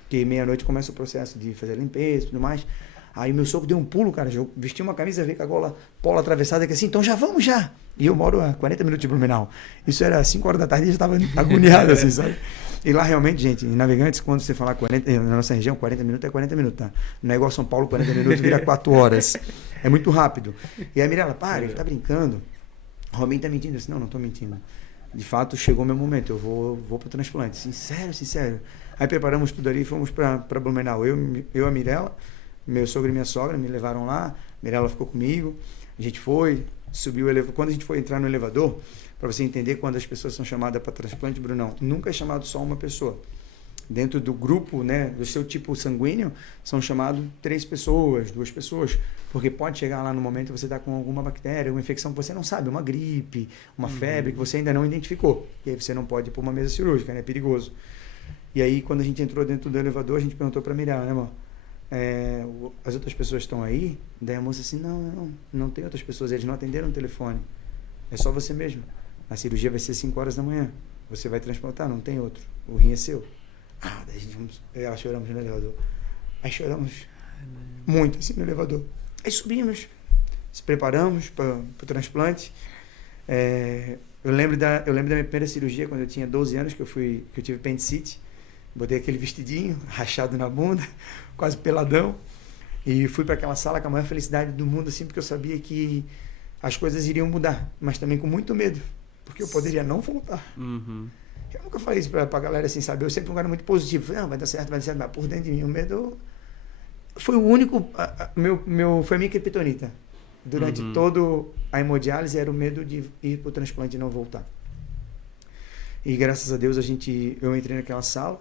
Porque meia-noite começa o processo de fazer a limpeza e tudo mais. Aí meu sogro deu um pulo, cara, vestiu uma camisa, veio com a gola polo atravessada, que assim, então já vamos já. E eu moro a 40 minutos de Blumenau. Isso era 5 horas da tarde e já estava agoniado, assim, sabe? E lá realmente, gente, em Navegantes, quando você falar 40, na nossa região, 40 minutos é 40 minutos, tá? Não é igual São Paulo, 40 minutos vira 4 horas. É muito rápido. E aí a Mirella, para, ele tá brincando. O Robinho tá mentindo. Eu disse, não tô mentindo. De fato, chegou o meu momento, eu vou pro transplante. Sincero. Aí preparamos tudo ali e fomos para Blumenau. Eu, a Mirella, meu sogro e minha sogra me levaram lá, Mirella ficou comigo, a gente foi, subiu o elevador. Quando a gente foi entrar no elevador, para você entender quando as pessoas são chamadas para transplante, Brunão, nunca é chamado só uma pessoa. Dentro do grupo, né, do seu tipo sanguíneo, são chamados 3 pessoas, 2 pessoas, porque pode chegar lá no momento você está com alguma bactéria, uma infecção que você não sabe, uma gripe, uma febre que você ainda não identificou, e aí você não pode ir para uma mesa cirúrgica, né, é perigoso. E aí, quando a gente entrou dentro do elevador, a gente perguntou para a Mirella, né, amor? As outras pessoas estão aí? Daí a moça assim, não tem outras pessoas, eles não atenderam o telefone, é só você mesmo. A cirurgia vai ser 5 horas da manhã, você vai transplantar, não tem outro, o rim é seu. Daí a gente choramos no elevador. Aí choramos muito assim no elevador. Aí subimos, se preparamos para o transplante. Eu lembro da minha primeira cirurgia, quando eu tinha 12 anos, que eu tive apendicite. Botei aquele vestidinho, rachado na bunda, quase peladão. E fui para aquela sala com a maior felicidade do mundo, assim, porque eu sabia que as coisas iriam mudar, mas também com muito medo, porque eu poderia não voltar. Eu nunca falei isso pra galera, assim, sabe? Eu sempre fui um cara muito positivo. Falei, não, vai dar certo, mas por dentro de mim o medo foi o único, foi a minha criptonita. Durante todo a hemodiálise era o medo de ir pro transplante e não voltar. E graças a Deus eu entrei naquela sala,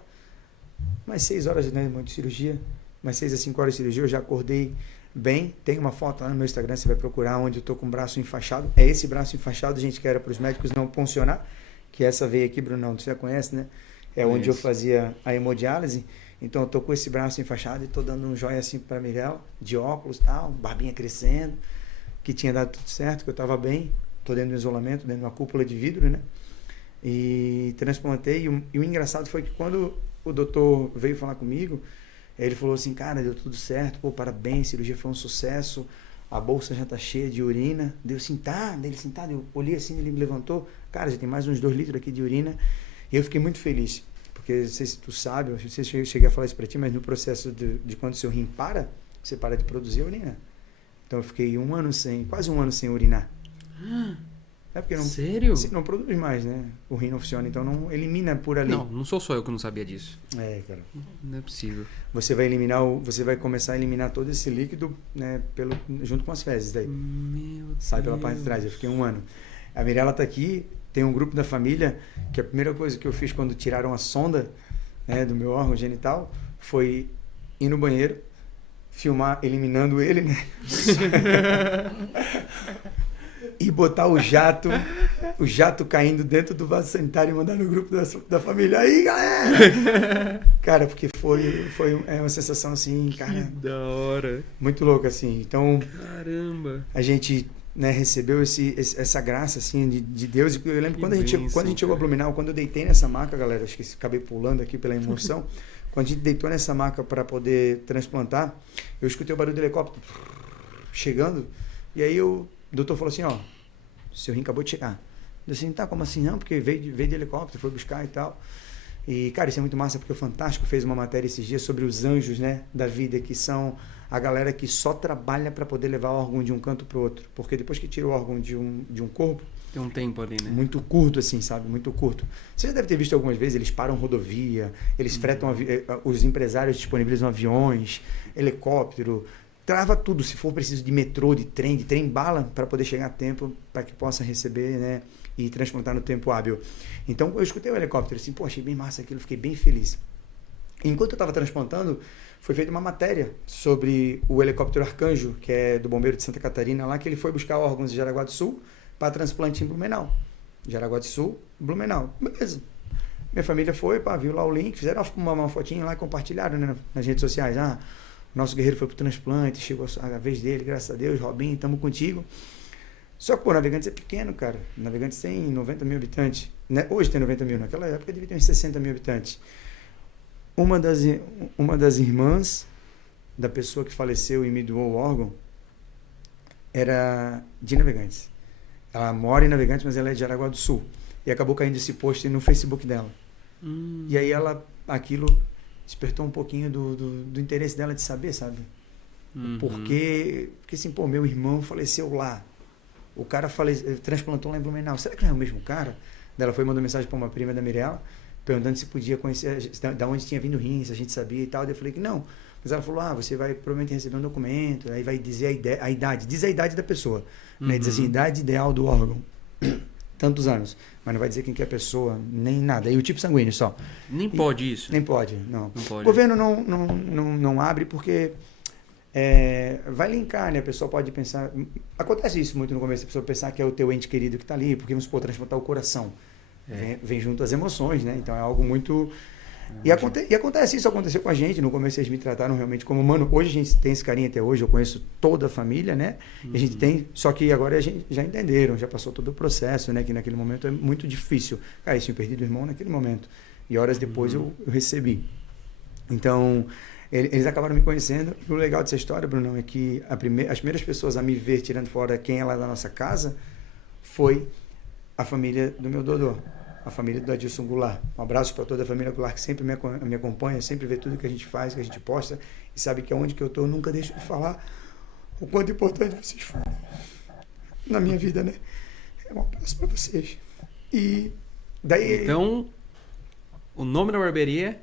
mais 6 horas, né, de cirurgia, mais 6 a 5 horas de cirurgia, eu já acordei bem. Tem uma foto lá no meu Instagram, você vai procurar, onde eu tô com o braço enfaixado. É esse braço enfaixado, gente, que era para os médicos não puncionar, que essa veia aqui, Brunão, você já conhece, né? É onde eu fazia a hemodiálise. Então eu tô com esse braço enfaixado e tô dando um joia assim para Mirella, de óculos e tal, barbinha crescendo, que tinha dado tudo certo, que eu tava bem. Tô dentro do isolamento, dentro de uma cúpula de vidro, né? E transplantei. E o engraçado foi que quando o doutor veio falar comigo, ele falou assim, cara, deu tudo certo, pô, parabéns, a cirurgia foi um sucesso, a bolsa já tá cheia de urina. Deu assim, tá? Dele sentado, eu olhei assim, ele me levantou, cara, já tem mais uns 2 litros aqui de urina. E eu fiquei muito feliz, porque não sei se tu sabe, não sei se eu cheguei a falar isso pra ti, mas no processo de quando o seu rim para, você para de produzir urina. Então eu fiquei quase um ano sem urinar. É porque Sério? Não produz mais, né? O rim não funciona, então não elimina por ali. Não sou só eu que não sabia disso. Cara. Não é possível. Você vai começar a eliminar todo esse líquido, né, junto com as fezes daí. Sai pela parte de trás. Eu fiquei 1 ano. A Mirella tá aqui, tem um grupo da família, que a primeira coisa que eu fiz quando tiraram a sonda, né, do meu órgão genital foi ir no banheiro, filmar eliminando ele, né? E botar o jato caindo dentro do vaso sanitário e mandar no grupo da família. Aí, galera! Cara, porque foi uma sensação assim, cara... Que da hora! Muito louca, assim. Então... Caramba! A gente, né, recebeu essa graça, assim, de Deus. Eu lembro quando a gente chegou a Blumenau, quando eu deitei nessa maca, galera, acho que acabei pulando aqui pela emoção, quando a gente deitou nessa maca para poder transplantar, eu escutei o barulho do helicóptero chegando, e aí o doutor falou assim, ó, seu rim acabou de chegar. Eu assim, tá, como assim? Não, porque veio de helicóptero, foi buscar e tal. E, cara, isso é muito massa, porque o Fantástico fez uma matéria esses dias sobre os anjos, né, da vida, que são a galera que só trabalha para poder levar o órgão de um canto pro outro. Porque depois que tira o órgão de um corpo... Tem um tempo ali, né? Muito curto, assim, sabe? Muito curto. Você já deve ter visto algumas vezes, eles param rodovia, eles fretam, os empresários disponibilizam aviões, helicóptero... Trava tudo, se for preciso de metrô, de trem bala, para poder chegar a tempo, para que possa receber, né, e transplantar no tempo hábil. Então, eu escutei o helicóptero, assim, pô, achei bem massa aquilo, fiquei bem feliz. Enquanto eu estava transplantando, foi feita uma matéria sobre o helicóptero Arcanjo, que é do Bombeiro de Santa Catarina, lá que ele foi buscar órgãos de Jaraguá do Sul para transplante em Blumenau. Jaraguá do Sul, Blumenau. Beleza. Minha família foi, viu lá o link, fizeram uma fotinha lá e compartilharam, né, nas redes sociais. Nosso guerreiro foi pro transplante, chegou a vez dele, graças a Deus, Robinho, estamos contigo. Só que, pô, Navegantes é pequeno, cara. Navegantes tem 90 mil habitantes. Né? Hoje tem 90 mil, naquela época devia ter uns 60 mil habitantes. Uma das irmãs da pessoa que faleceu e me doou o órgão era de Navegantes. Ela mora em Navegantes, mas ela é de Jaraguá do Sul. E acabou caindo esse post no Facebook dela. E aí aquilo despertou um pouquinho do interesse dela de saber, sabe? Porque assim, pô, meu irmão faleceu lá. O cara transplantou lá em Blumenau. Será que não é o mesmo cara? Ela foi mandar mensagem para uma prima da Mirella, perguntando se podia conhecer, da onde tinha vindo o rim, se a gente sabia e tal. Eu falei que não. Mas ela falou, você vai provavelmente receber um documento, aí vai dizer a idade, diz a idade da pessoa. Né? Diz assim, idade ideal do órgão. Tantos anos. Mas não vai dizer quem que é a pessoa, nem nada. E o tipo sanguíneo só. Nem pode isso? Nem pode, não. Não pode. O governo não abre porque vai linkar, né? A pessoa pode pensar... Acontece isso muito no começo, a pessoa pensar que é o teu ente querido que está ali, porque vamos supor, transplantar o coração. Vem junto as emoções, né? Então é algo muito... E acontece isso, aconteceu com a gente. No começo eles me trataram realmente como humano. Hoje a gente tem esse carinho até hoje, eu conheço toda a família, né? E a gente tem, só que agora a gente já entenderam, já passou todo o processo, né? Que naquele momento é muito difícil. Cara, eu tinha perdido o irmão naquele momento. E horas depois eu recebi. Então, eles acabaram me conhecendo. E o legal dessa história, Brunão, é que as primeiras pessoas a me ver tirando fora quem é lá da nossa casa foi a família do meu Dodô, a família do Adilson Goulart. Um abraço para toda a família Goulart que sempre me acompanha, sempre vê tudo que a gente faz, que a gente posta, e sabe que aonde que eu estou, eu nunca deixo de falar o quanto importante vocês foram na minha vida, né? Um abraço para vocês. E daí... Então, o nome da barbearia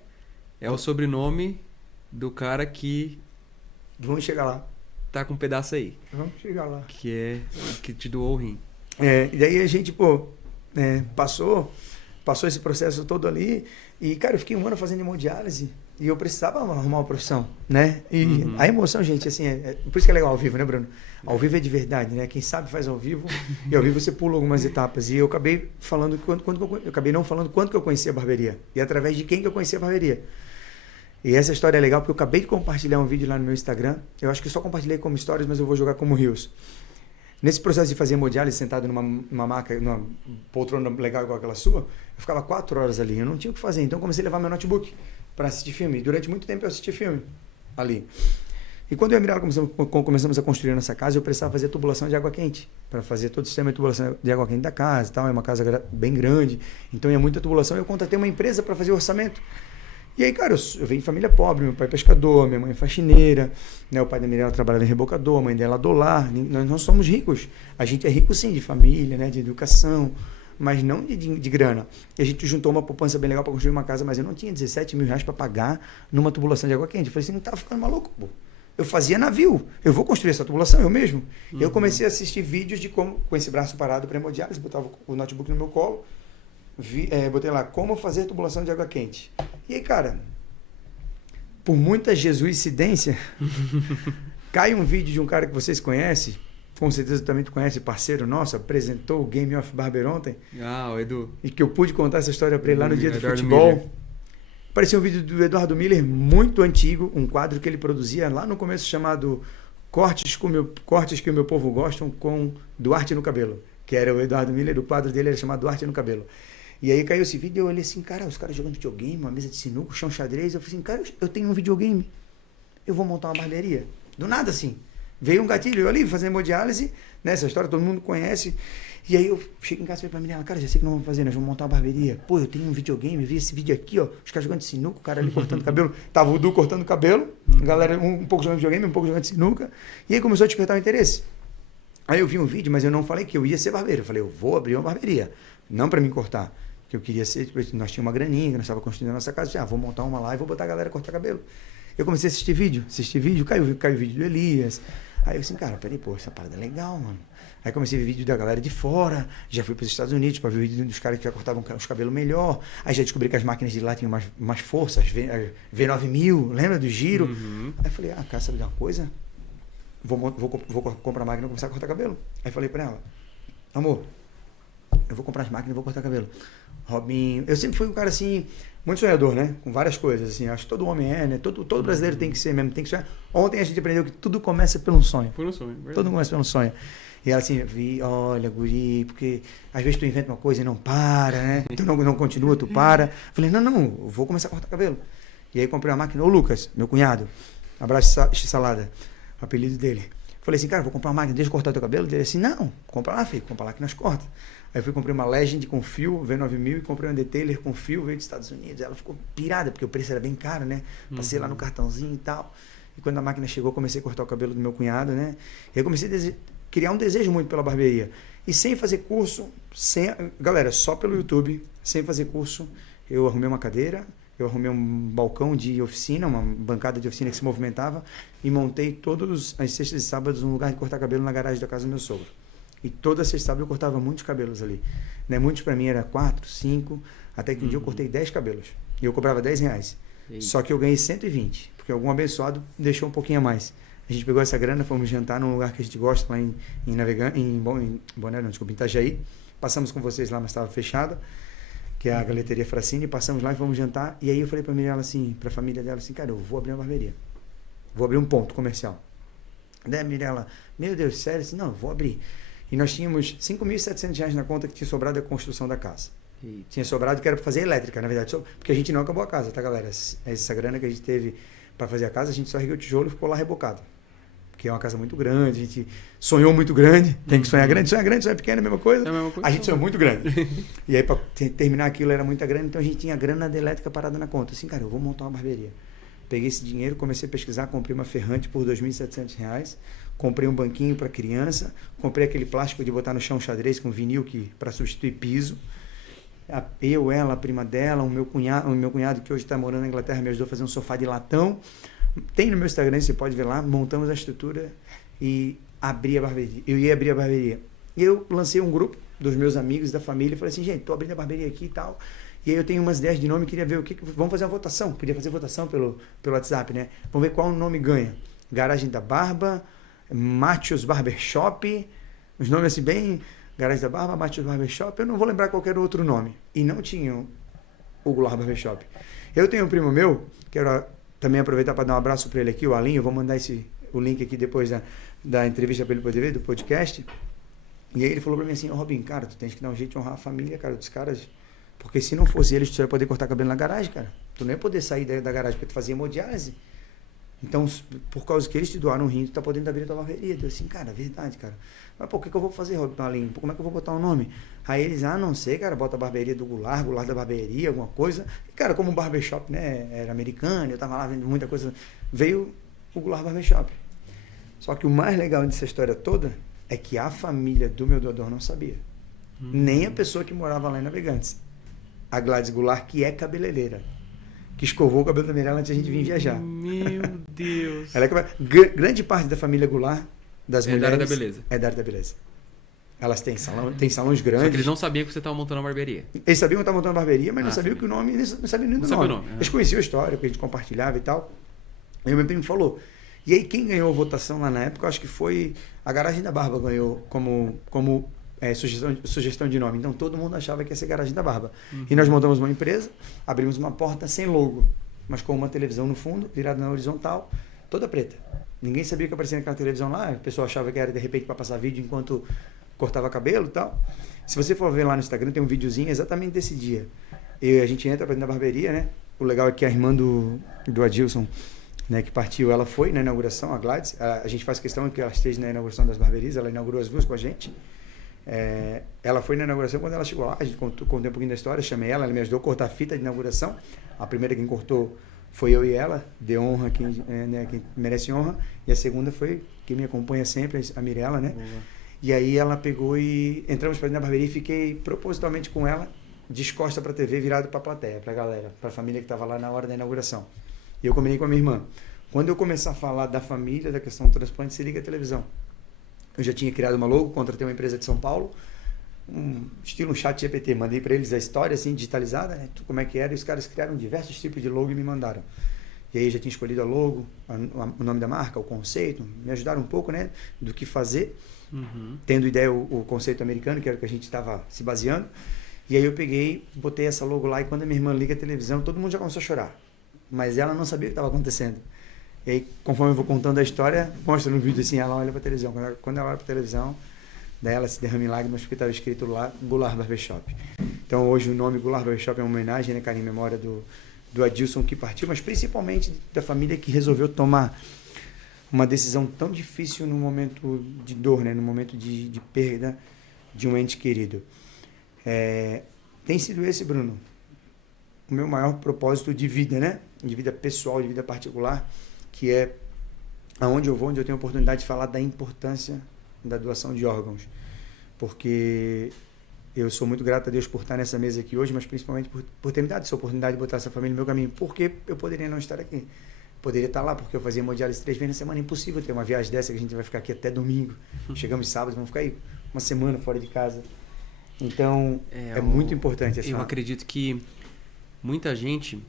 é o sobrenome do cara que Vamos chegar lá. tá com um pedaço aí. Vamos chegar lá. Que te doou o rim. E daí a gente, passou esse processo todo ali. E, cara, eu fiquei 1 ano fazendo hemodiálise. E eu precisava arrumar uma profissão, né? E a emoção, gente, assim, por isso que é legal ao vivo, né, Bruno? Ao vivo é de verdade, né? Quem sabe faz ao vivo. E ao vivo você pula algumas etapas. E eu acabei falando eu acabei não falando quanto que eu conhecia a barbearia. E através de quem que eu conhecia a barbearia. E essa história é legal porque eu acabei de compartilhar um vídeo lá no meu Instagram. Eu acho que eu só compartilhei como stories, mas eu vou jogar como reels. Nesse processo de fazer hemodiálise, sentado numa maca, numa poltrona legal igual aquela sua, eu ficava 4 horas ali. Eu não tinha o que fazer. Então eu comecei a levar meu notebook para assistir filme. Durante muito tempo eu assisti filme ali. E quando eu e a Mirella começamos a construir a nossa casa, eu precisava fazer tubulação de água quente, para fazer todo o sistema de tubulação de água quente da casa e tal. É uma casa bem grande, então ia muita tubulação. Eu contratei uma empresa para fazer o orçamento. E aí, cara, eu venho de família pobre, meu pai é pescador, minha mãe é faxineira, né? O pai da Mirella trabalhava em rebocador, a mãe dela dolar. Nós não somos ricos. A gente é rico sim, de família, né? De educação, mas não de grana. E a gente juntou uma poupança bem legal para construir uma casa, mas eu não tinha 17 mil reais para pagar numa tubulação de água quente. Eu falei assim, não tava ficando maluco, pô. Eu fazia navio, eu vou construir essa tubulação eu mesmo. E eu comecei a assistir vídeos de como, com esse braço parado para hemodiálise, botava o notebook no meu colo, botei lá, como fazer tubulação de água quente. E aí, cara, por muita jesuicidência, cai um vídeo de um cara que vocês conhecem, com certeza também tu conhece, parceiro nosso, apresentou o Game of Barber ontem. Ah, o Edu. E que eu pude contar essa história para ele lá no dia do Eduardo futebol. Miller. Apareceu um vídeo do Eduardo Miller, muito antigo, um quadro que ele produzia lá no começo chamado Cortes que o meu povo gostam com Duarte no cabelo. Que era o Eduardo Miller, o quadro dele era chamado Duarte no cabelo. E aí caiu esse vídeo e eu olhei assim, cara, os caras jogando videogame, uma mesa de sinuca, chão xadrez. Eu falei assim, cara, eu tenho um videogame, eu vou montar uma barbearia. Do nada assim. Veio um gatilho, eu ali fazendo hemodiálise, né, essa história todo mundo conhece. E aí eu chego em casa e falei pra menina, cara, já sei o que nós vamos fazer, nós vamos montar uma barbearia. Pô, eu tenho um videogame, vi esse vídeo aqui, ó, os caras jogando de sinuca, o cara ali cortando cabelo. Tava o Du cortando cabelo, a galera um pouco jogando videogame, um pouco jogando de sinuca. E aí começou a despertar o interesse. Aí eu vi um vídeo, mas eu não falei que eu ia ser barbeiro. Eu falei, eu vou abrir uma barbearia, não pra mim cortar. Que eu queria ser, nós tínhamos uma graninha, nós estávamos construindo a nossa casa, eu disse, vou montar uma lá e vou botar a galera a cortar cabelo. Eu comecei a assistir vídeo, caiu o vídeo do Elias. Aí eu assim, cara, peraí, pô, essa parada é legal, mano. Aí comecei a ver vídeo da galera de fora, já fui para os Estados Unidos para ver vídeo dos caras que já cortavam os cabelos melhor. Aí já descobri que as máquinas de lá tinham mais força, as V9000, lembra do giro? Aí eu falei, cara, sabe de uma coisa? Vou comprar a máquina e começar a cortar cabelo. Aí falei para ela, amor, eu vou comprar as máquinas e vou cortar cabelo. Robinho, eu sempre fui um cara assim, muito sonhador, né? Com várias coisas, assim, acho que todo homem é, né? Todo brasileiro tem que ser mesmo, tem que sonhar. Ontem a gente aprendeu que tudo começa pelo sonho. Por um sonho, verdade. Tudo começa pelo sonho. E ela assim, olha, guri, porque às vezes tu inventa uma coisa e não para, né? Tu não continua, tu para. Falei, não, eu vou começar a cortar cabelo. E aí comprei a máquina, ô Lucas, meu cunhado, abraço salada, apelido dele. Falei assim, cara, vou comprar uma máquina, deixa eu cortar teu cabelo. Ele assim, não, compra lá, filho, compra lá que nós corta. Aí eu comprei uma Legend com fio, V9000, e comprei uma Detailer com fio, veio dos Estados Unidos. Ela ficou pirada, porque o preço era bem caro, né? Passei lá no cartãozinho e tal. E quando a máquina chegou, comecei a cortar o cabelo do meu cunhado, né? E aí comecei a criar um desejo muito pela barbearia. E sem fazer curso, galera, só pelo YouTube, sem fazer curso, eu arrumei uma cadeira, eu arrumei um balcão de oficina, uma bancada de oficina que se movimentava, e montei todas as sextas e sábados um lugar de cortar cabelo na garagem da casa do meu sogro. E toda sexta e sábado eu cortava muitos cabelos ali. Né? Muitos para mim era 4, 5, até que um dia eu cortei 10 cabelos. E eu cobrava R$10. Só que eu ganhei 120, porque algum abençoado deixou um pouquinho a mais. A gente pegou essa grana, fomos jantar num lugar que a gente gosta, lá em Itajaí. Passamos com vocês lá, mas estava fechada, que é a Galeteria Fracine. Passamos lá e fomos jantar. E aí eu falei para a Mirella assim, para a família dela assim, cara, eu vou abrir uma barbearia. Vou abrir um ponto comercial. Daí a Mirella, meu Deus, sério? Assim, não, eu vou abrir. E nós tínhamos R$5.700 na conta que tinha sobrado a construção da casa. Tinha sobrado que era para fazer elétrica, na verdade, porque a gente não acabou a casa, tá, galera? Essa grana que a gente teve para fazer a casa, a gente só ergueu o tijolo e ficou lá rebocado. porque é uma casa muito grande, a gente sonhou muito grande, tem que sonhar grande, sonhar pequeno, é a mesma coisa. É a mesma coisa. A gente sonhou muito grande. E aí, para terminar aquilo, era muita grana, então a gente tinha grana da elétrica parada na conta. Assim, cara, eu vou montar uma barbearia. Peguei esse dinheiro, comecei a pesquisar, comprei uma ferrante por R$2.700, comprei um banquinho para criança, comprei aquele plástico de botar no chão xadrez com vinil para substituir piso. Eu, ela, a prima dela, o meu cunhado que hoje está morando na Inglaterra me ajudou a fazer um sofá de latão. Tem no meu Instagram, você pode ver lá, montamos a estrutura e abri a barbearia. Eu ia abrir a barbearia. Eu lancei um grupo dos meus amigos, da família, e falei assim, gente, tô abrindo a barbearia aqui e tal. E aí eu tenho umas ideias de nome, queria ver vamos fazer uma votação. Podia fazer votação pelo WhatsApp, né? Vamos ver qual nome ganha. Garagem da Barba, Machos Barbershop, os nomes assim bem... Garagem da Barba, Machos Barbershop, eu não vou lembrar qualquer outro nome. E não tinha o Goulart Barbershop. Eu tenho um primo meu, quero também aproveitar para dar um abraço para ele aqui, o Alinho, eu vou mandar o link aqui depois da entrevista para ele poder ver, do podcast. E aí ele falou para mim assim, Robin, cara, tu tens que dar um jeito de honrar a família, cara, dos caras, porque se não fosse eles, tu ia poder cortar cabelo na garagem, cara. Tu não ia poder sair da garagem porque tu fazia hemodiálise. Então, por causa que eles te doaram um rim, tu tá podendo abrir a tua barbearia. Eu assim, cara, verdade, cara. Mas por que eu vou fazer, Robin Alinho? Como é que eu vou botar o nome? Aí eles, não sei, cara, bota a barbearia do Goulart da barbearia, alguma coisa. E, cara, como o barbershop, né, era americano, eu tava lá vendo muita coisa, veio o Goulart Barbershop. Só que o mais legal dessa história toda é que a família do meu doador não sabia. Nem a pessoa que morava lá em Navegantes. A Gladys Goulart, que é cabeleireira, que escovou o cabelo da Mirella antes de a gente vir viajar. Meu Deus. Ela grande parte da família Goulart, das mulheres, da área da beleza. É da área da beleza. Elas têm salões grandes. Só que eles não sabiam que você estava montando uma barbearia. Eles sabiam que eu estava montando uma barbearia, mas não sabiam que o nome, não sabiam nem do nome. Nome. Eles conheciam a história, que a gente compartilhava e tal. Aí o meu primo falou. E aí quem ganhou a votação lá na época, eu acho que foi a Garagem da Barba, ganhou como sugestão de nome. Então todo mundo achava que ia ser Garagem da Barba. E nós montamos uma empresa, abrimos uma porta sem logo, mas com uma televisão no fundo, virada na horizontal, toda preta. Ninguém sabia o que aparecia naquela televisão lá, a pessoa achava que era de repente para passar vídeo enquanto cortava cabelo e tal. Se você for ver lá no Instagram, tem um videozinho exatamente desse dia. A gente entra para dentro da barbearia, né? O legal é que a irmã do Adilson, né, que partiu, ela foi na inauguração, a Gladys. A gente faz questão que ela esteja na inauguração das barbearias, ela inaugurou as duas com a gente. Ela foi na inauguração. Quando ela chegou lá, a gente contei um pouquinho da história, chamei ela me ajudou a cortar a fita de inauguração. A primeira quem cortou foi eu e ela, de honra, quem merece honra. E a segunda foi quem me acompanha sempre, a Mirella, né? E aí ela pegou e entramos para dentro da barbearia e fiquei propositalmente com ela, descosta para a TV, virado para a plateia, para a galera, para a família que estava lá na hora da inauguração. E eu combinei com a minha irmã. Quando eu começar a falar da família, da questão do transplante, se liga a televisão. Eu já tinha criado uma logo, contratei uma empresa de São Paulo, estilo um chat GPT, mandei para eles a história assim, digitalizada, né, como é que era, e os caras criaram diversos tipos de logo e me mandaram. E aí já tinha escolhido a logo, o nome da marca, o conceito, me ajudaram um pouco, né, do que fazer, tendo ideia o conceito americano, que era o que a gente estava se baseando. E aí eu peguei, botei essa logo lá, e quando a minha irmã liga a televisão, todo mundo já começou a chorar. Mas ela não sabia o que estava acontecendo. E aí, conforme eu vou contando a história, mostra no vídeo assim, ela olha para a televisão. Quando ela olha para a televisão, daí ela se derrama em lágrimas porque estava escrito lá Goulart Barbershop. Então hoje o nome Goulart Barbershop é uma homenagem, né, cara, em memória do Adilson que partiu, mas principalmente da família que resolveu tomar uma decisão tão difícil no momento de dor, né, no momento de perda de um ente querido. Tem sido esse, Bruno, o meu maior propósito de vida, né? De vida pessoal, de vida particular, que é aonde eu vou, onde eu tenho a oportunidade de falar da importância da doação de órgãos. Porque eu sou muito grato a Deus por estar nessa mesa aqui hoje, mas principalmente por ter me dado essa oportunidade de botar essa família no meu caminho. Porque eu poderia não estar aqui. Poderia estar lá, porque eu fazia hemodiálise 3 vezes na semana. Impossível ter uma viagem dessa que a gente vai ficar aqui até domingo. Chegamos sábado, vamos ficar aí uma semana fora de casa. Então, é muito importante essa... Eu acredito que muita gente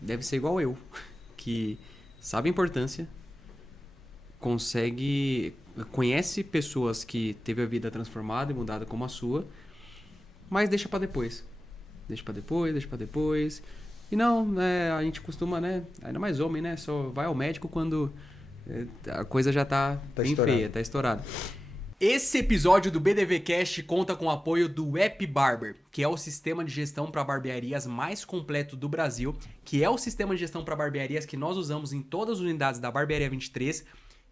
deve ser igual eu, que sabe a importância, conhece pessoas que teve a vida transformada e mudada como a sua, mas deixa pra depois. Deixa pra depois. E não, né, a gente costuma, né, ainda mais homem, né, só vai ao médico quando a coisa já tá bem feia, tá estourada. Esse episódio do BDVcast conta com o apoio do App Barber, que é o sistema de gestão para barbearias mais completo do Brasil, que é o sistema de gestão para barbearias que nós usamos em todas as unidades da Barbearia 23,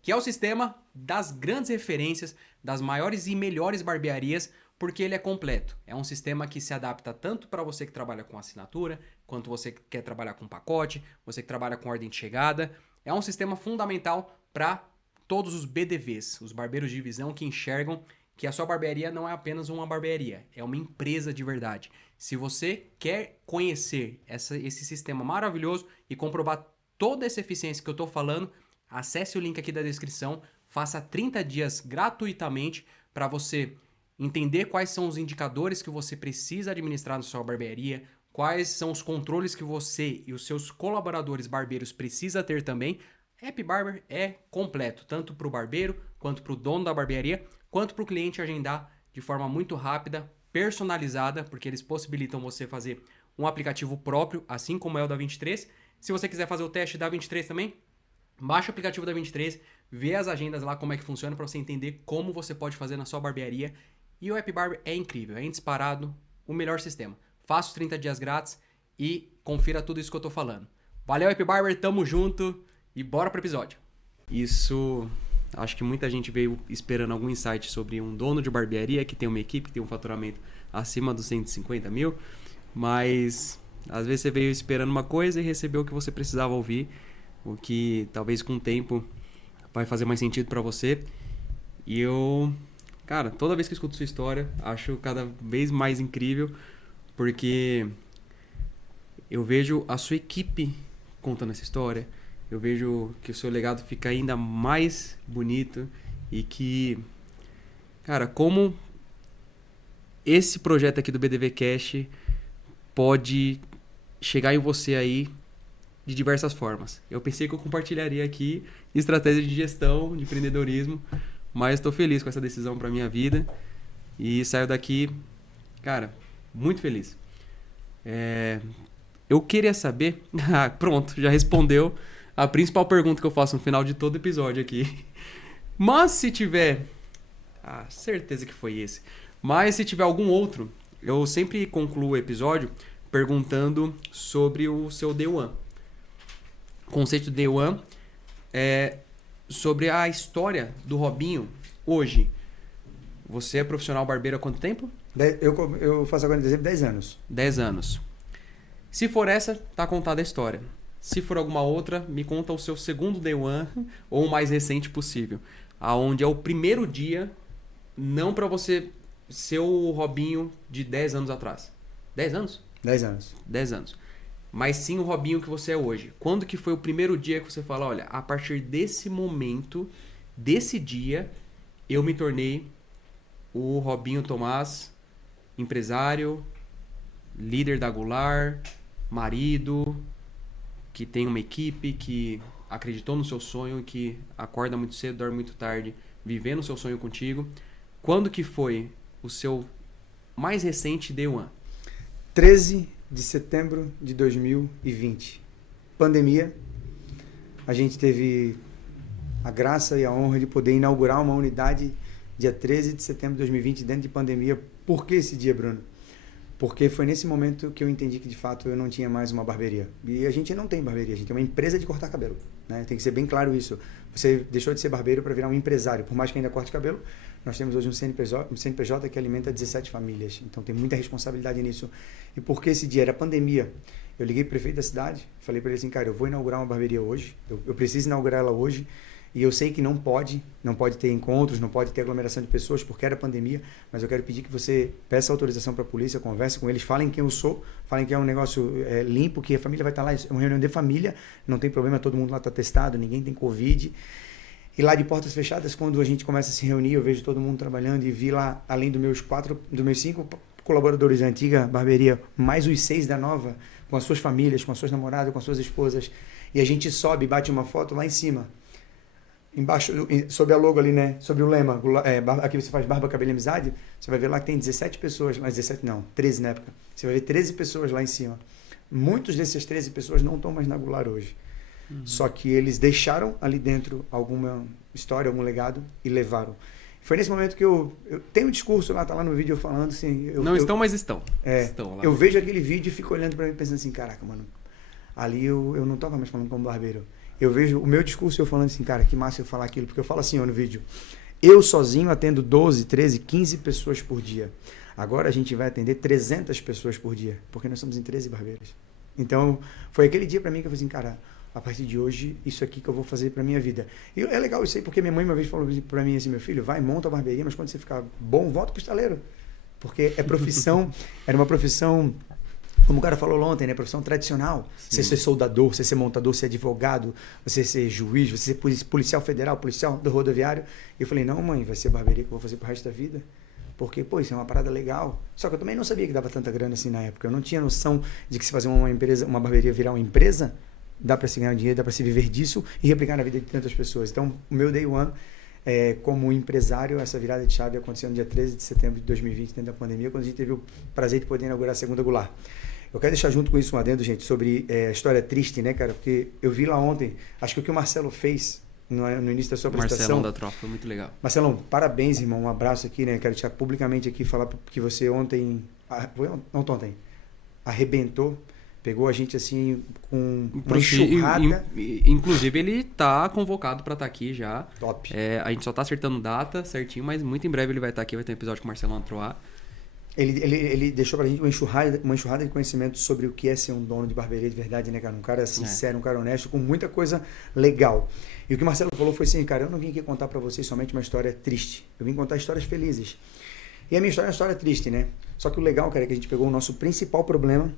que é o sistema das grandes referências, das maiores e melhores barbearias, porque ele é completo. É um sistema que se adapta tanto para você que trabalha com assinatura, quanto você que quer trabalhar com pacote, você que trabalha com ordem de chegada. É um sistema fundamental para todos os BDVs, os barbeiros de divisão que enxergam que a sua barbearia não é apenas uma barbearia, é uma empresa de verdade. Se você quer conhecer esse sistema maravilhoso e comprovar toda essa eficiência que eu estou falando, acesse o link aqui da descrição, faça 30 dias gratuitamente para você entender quais são os indicadores que você precisa administrar na sua barbearia, quais são os controles que você e os seus colaboradores barbeiros precisam ter também. Happy Barber é completo, tanto para o barbeiro, quanto para o dono da barbearia, quanto para o cliente agendar de forma muito rápida, personalizada, porque eles possibilitam você fazer um aplicativo próprio, assim como é o da 23. Se você quiser fazer o teste da 23 também, baixa o aplicativo da 23, vê as agendas lá, como é que funciona, para você entender como você pode fazer na sua barbearia. E o Happy Barber é incrível, é disparado, o melhor sistema. Faça os 30 dias grátis e confira tudo isso que eu tô falando. Valeu, Happy Barber, tamo junto e bora pro episódio. Isso, acho que muita gente veio esperando algum insight sobre um dono de barbearia que tem uma equipe, que tem um faturamento acima dos 150 mil, mas às vezes você veio esperando uma coisa e recebeu o que você precisava ouvir, o que talvez com o tempo vai fazer mais sentido pra você. E eu, cara, toda vez que eu escuto sua história, acho cada vez mais incrível, porque eu vejo a sua equipe contando essa história, eu vejo que o seu legado fica ainda mais bonito e que, cara, como esse projeto aqui do BDV Cash pode chegar em você aí de diversas formas. Eu pensei que eu compartilharia aqui estratégia de gestão, de empreendedorismo, mas estou feliz com essa decisão para minha vida e saio daqui, cara, muito feliz. Eu queria saber... pronto, já respondeu a principal pergunta que eu faço no final de todo episódio aqui. Mas se tiver... certeza que foi esse. Mas se tiver algum outro, eu sempre concluo o episódio perguntando sobre o seu Day One. O conceito Day One é sobre a história do Robinho hoje. Você é profissional barbeiro há quanto tempo? Eu faço agora em dezembro 10 anos. 10 anos. Se for essa, tá contada a história. Se for alguma outra, me conta o seu segundo Day One ou o mais recente possível. Aonde é o primeiro dia, não para você ser o Robinho de 10 anos atrás. 10 anos? 10 anos. 10 anos. Mas sim o Robinho que você é hoje. Quando que foi o primeiro dia que você fala, olha, a partir desse momento, desse dia, eu me tornei o Robinho Tomás, empresário, líder da Goulart, marido, que tem uma equipe, que acreditou no seu sonho, que acorda muito cedo, dorme muito tarde, vivendo o seu sonho contigo. Quando que foi o seu mais recente Day One? 13 de setembro de 2020. Pandemia. A gente teve a graça e a honra de poder inaugurar uma unidade dia 13 de setembro de 2020 dentro de pandemia. Por que esse dia, Bruno? Porque foi nesse momento que eu entendi que, de fato, eu não tinha mais uma barbearia. E a gente não tem barbearia, a gente tem uma empresa de cortar cabelo, né? Tem que ser bem claro isso. Você deixou de ser barbeiro para virar um empresário. Por mais que ainda corte cabelo, nós temos hoje um CNPJ que alimenta 17 famílias. Então tem muita responsabilidade nisso. E porque esse dia era pandemia, eu liguei para o prefeito da cidade, falei para ele assim, cara, eu vou inaugurar uma barbearia hoje, eu preciso inaugurar ela hoje. E eu sei que não pode ter encontros, não pode ter aglomeração de pessoas porque era pandemia, mas eu quero pedir que você peça autorização para a polícia, converse com eles, falem quem eu sou, falem que é um negócio limpo, que a família vai estar lá, é uma reunião de família, não tem problema, todo mundo lá está testado, ninguém tem Covid. E lá de portas fechadas, quando a gente começa a se reunir, eu vejo todo mundo trabalhando e vi lá, além dos meus 5 colaboradores da antiga barbearia, mais os 6 da nova, com as suas famílias, com as suas namoradas, com as suas esposas, e a gente sobe e bate uma foto lá em cima. Embaixo, sobre a logo ali, né? Sobre o lema, aqui você faz barba, cabelo e amizade, você vai ver lá que tem 17 pessoas, mas 17 não, 13 na época. Você vai ver 13 pessoas lá em cima. Muitos dessas 13 pessoas não estão mais na Goulart hoje. Só que eles deixaram ali dentro alguma história, algum legado e levaram. Foi nesse momento que eu tenho um discurso lá, tá lá no vídeo eu falando assim... Estão, mas estão. Estão lá. Eu vejo aquele vídeo e fico olhando para mim pensando assim, caraca, mano, ali eu não estava mais falando como barbeiro. eu vejo o meu discurso eu falando assim, cara, que massa eu falar aquilo, porque eu falo assim, ó, no vídeo, eu sozinho atendo 12, 13, 15 pessoas por dia. Agora a gente vai atender 300 pessoas por dia, porque nós estamos em 13 barbeiras. Então, foi aquele dia pra mim que eu falei assim, cara, a partir de hoje, isso aqui que eu vou fazer pra minha vida. E é legal isso aí, porque minha mãe uma vez falou pra mim assim, meu filho, vai, monta a barbearia, mas quando você ficar bom, volta pro estaleiro. Porque é profissão, era uma profissão, como o cara falou ontem, né? Profissão tradicional. Sim. Você ser soldador, você ser montador, você ser advogado, você ser juiz, você ser policial federal, policial do rodoviário. E eu falei, não, mãe, vai ser barbearia que eu vou fazer pro resto da vida. Porque, pô, isso é uma parada legal. Só que eu também não sabia que dava tanta grana assim na época. Eu não tinha noção de que se fazer uma empresa, uma barbearia virar uma empresa, dá para se ganhar dinheiro, dá para se viver disso e replicar na vida de tantas pessoas. Então, o meu day one, como empresário, essa virada de chave aconteceu no dia 13 de setembro de 2020, dentro da pandemia, quando a gente teve o prazer de poder inaugurar a segunda Goulart. Eu quero deixar junto com isso um adendo, gente, sobre a história triste, né, cara? Porque eu vi lá ontem, acho que o que o Marcelo fez no início da sua apresentação. Marcelão da Tropa, foi muito legal. Marcelão, parabéns, irmão. Um abraço aqui, né? Quero te publicamente aqui falar que você ontem, ontem, arrebentou, pegou a gente assim com uma enxurrada. Inclusive, ele tá convocado para estar aqui já. Top. A gente só tá acertando data certinho, mas muito em breve ele vai estar aqui, vai ter um episódio com o Marcelão Troá. Ele deixou pra gente uma enxurrada de conhecimento sobre o que é ser um dono de barbearia de verdade, né, cara? Um cara sincero, um cara honesto, com muita coisa legal. E o que o Marcelo falou foi assim, cara, eu não vim aqui contar pra vocês somente uma história triste. Eu vim contar histórias felizes. E a minha história é uma história triste, né? Só que o legal, cara, é que a gente pegou o nosso principal problema.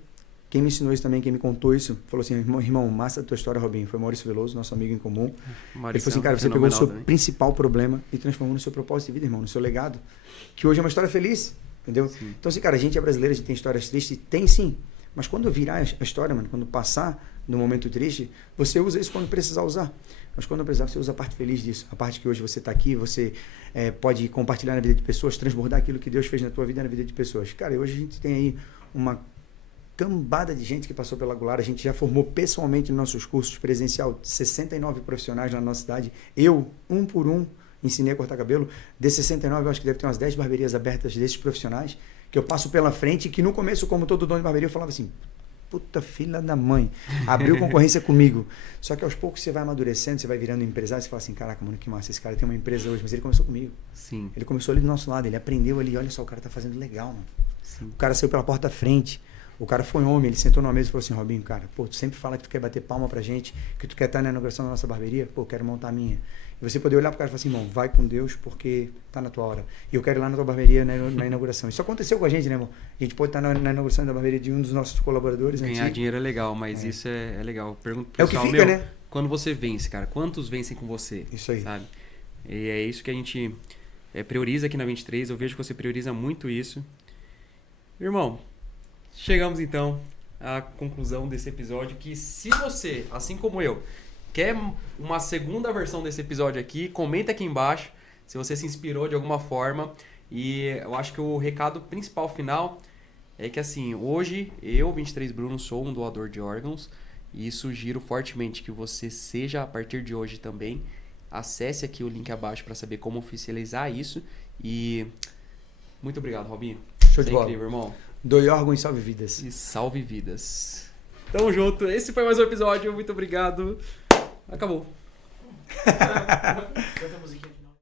Quem me ensinou isso também, quem me contou isso, falou assim, irmão, massa a tua história, Robinho. Foi o Maurício Veloso, nosso amigo em comum. Ele falou assim, cara, você pegou o seu principal problema e transformou no seu propósito de vida, irmão, no seu legado. Que hoje é uma história feliz. Entendeu? Sim. Então, assim, cara, a gente é brasileiro, a gente tem histórias tristes, tem sim. Mas quando virar a história, mano, quando passar no momento triste, você usa isso quando precisar usar. Mas quando não precisar, você usa a parte feliz disso. A parte que hoje você está aqui, você pode compartilhar na vida de pessoas, transbordar aquilo que Deus fez na tua vida na vida de pessoas. Cara, hoje a gente tem aí uma cambada de gente que passou pela Goulart. A gente já formou pessoalmente nos nossos cursos presencial 69 profissionais na nossa cidade. Eu, um por um, ensinei a cortar cabelo. Desses 69, eu acho que deve ter umas 10 barberias abertas desses profissionais, que eu passo pela frente, que no começo, como todo dono de barbearia, eu falava assim, puta filha da mãe, abriu concorrência comigo. Só que aos poucos você vai amadurecendo, você vai virando empresário, você fala assim, caraca, mano, que massa, esse cara tem uma empresa hoje, mas ele começou comigo. Sim. Ele começou ali do nosso lado, ele aprendeu ali, olha só, o cara tá fazendo legal, mano. Sim. O cara saiu pela porta da frente, o cara foi homem, ele sentou numa mesa e falou assim, Robinho, cara, pô, tu sempre fala que tu quer bater palma pra gente, que tu quer estar na inauguração da nossa barbearia, pô, eu quero montar a minha. E você poder olhar pro cara e falar assim, irmão, vai com Deus porque tá na tua hora. E eu quero ir lá na tua barbearia na inauguração. Isso aconteceu com a gente, né, irmão? A gente pode estar na inauguração da barbearia de um dos nossos colaboradores. Ganhar dinheiro é legal, mas isso é legal. Pergunto pro pessoal, o que fica, né? Quando você vence, cara, quantos vencem com você? Isso aí. Sabe? E é isso que a gente prioriza aqui na 23. Eu vejo que você prioriza muito isso. Irmão, chegamos então à conclusão desse episódio, que se você, assim como eu, quer uma segunda versão desse episódio aqui, comenta aqui embaixo se você se inspirou de alguma forma. E eu acho que o recado principal final é que, assim, hoje eu, 23 Bruno, sou um doador de órgãos e sugiro fortemente que você seja a partir de hoje também. Acesse aqui o link abaixo para saber como oficializar isso. E muito obrigado, Robinho. Show de bola. Incrível, irmão. Doe órgãos e salve vidas. E salve vidas. Tamo junto. Esse foi mais um episódio. Muito obrigado. Acabou. Canta a musiquinha.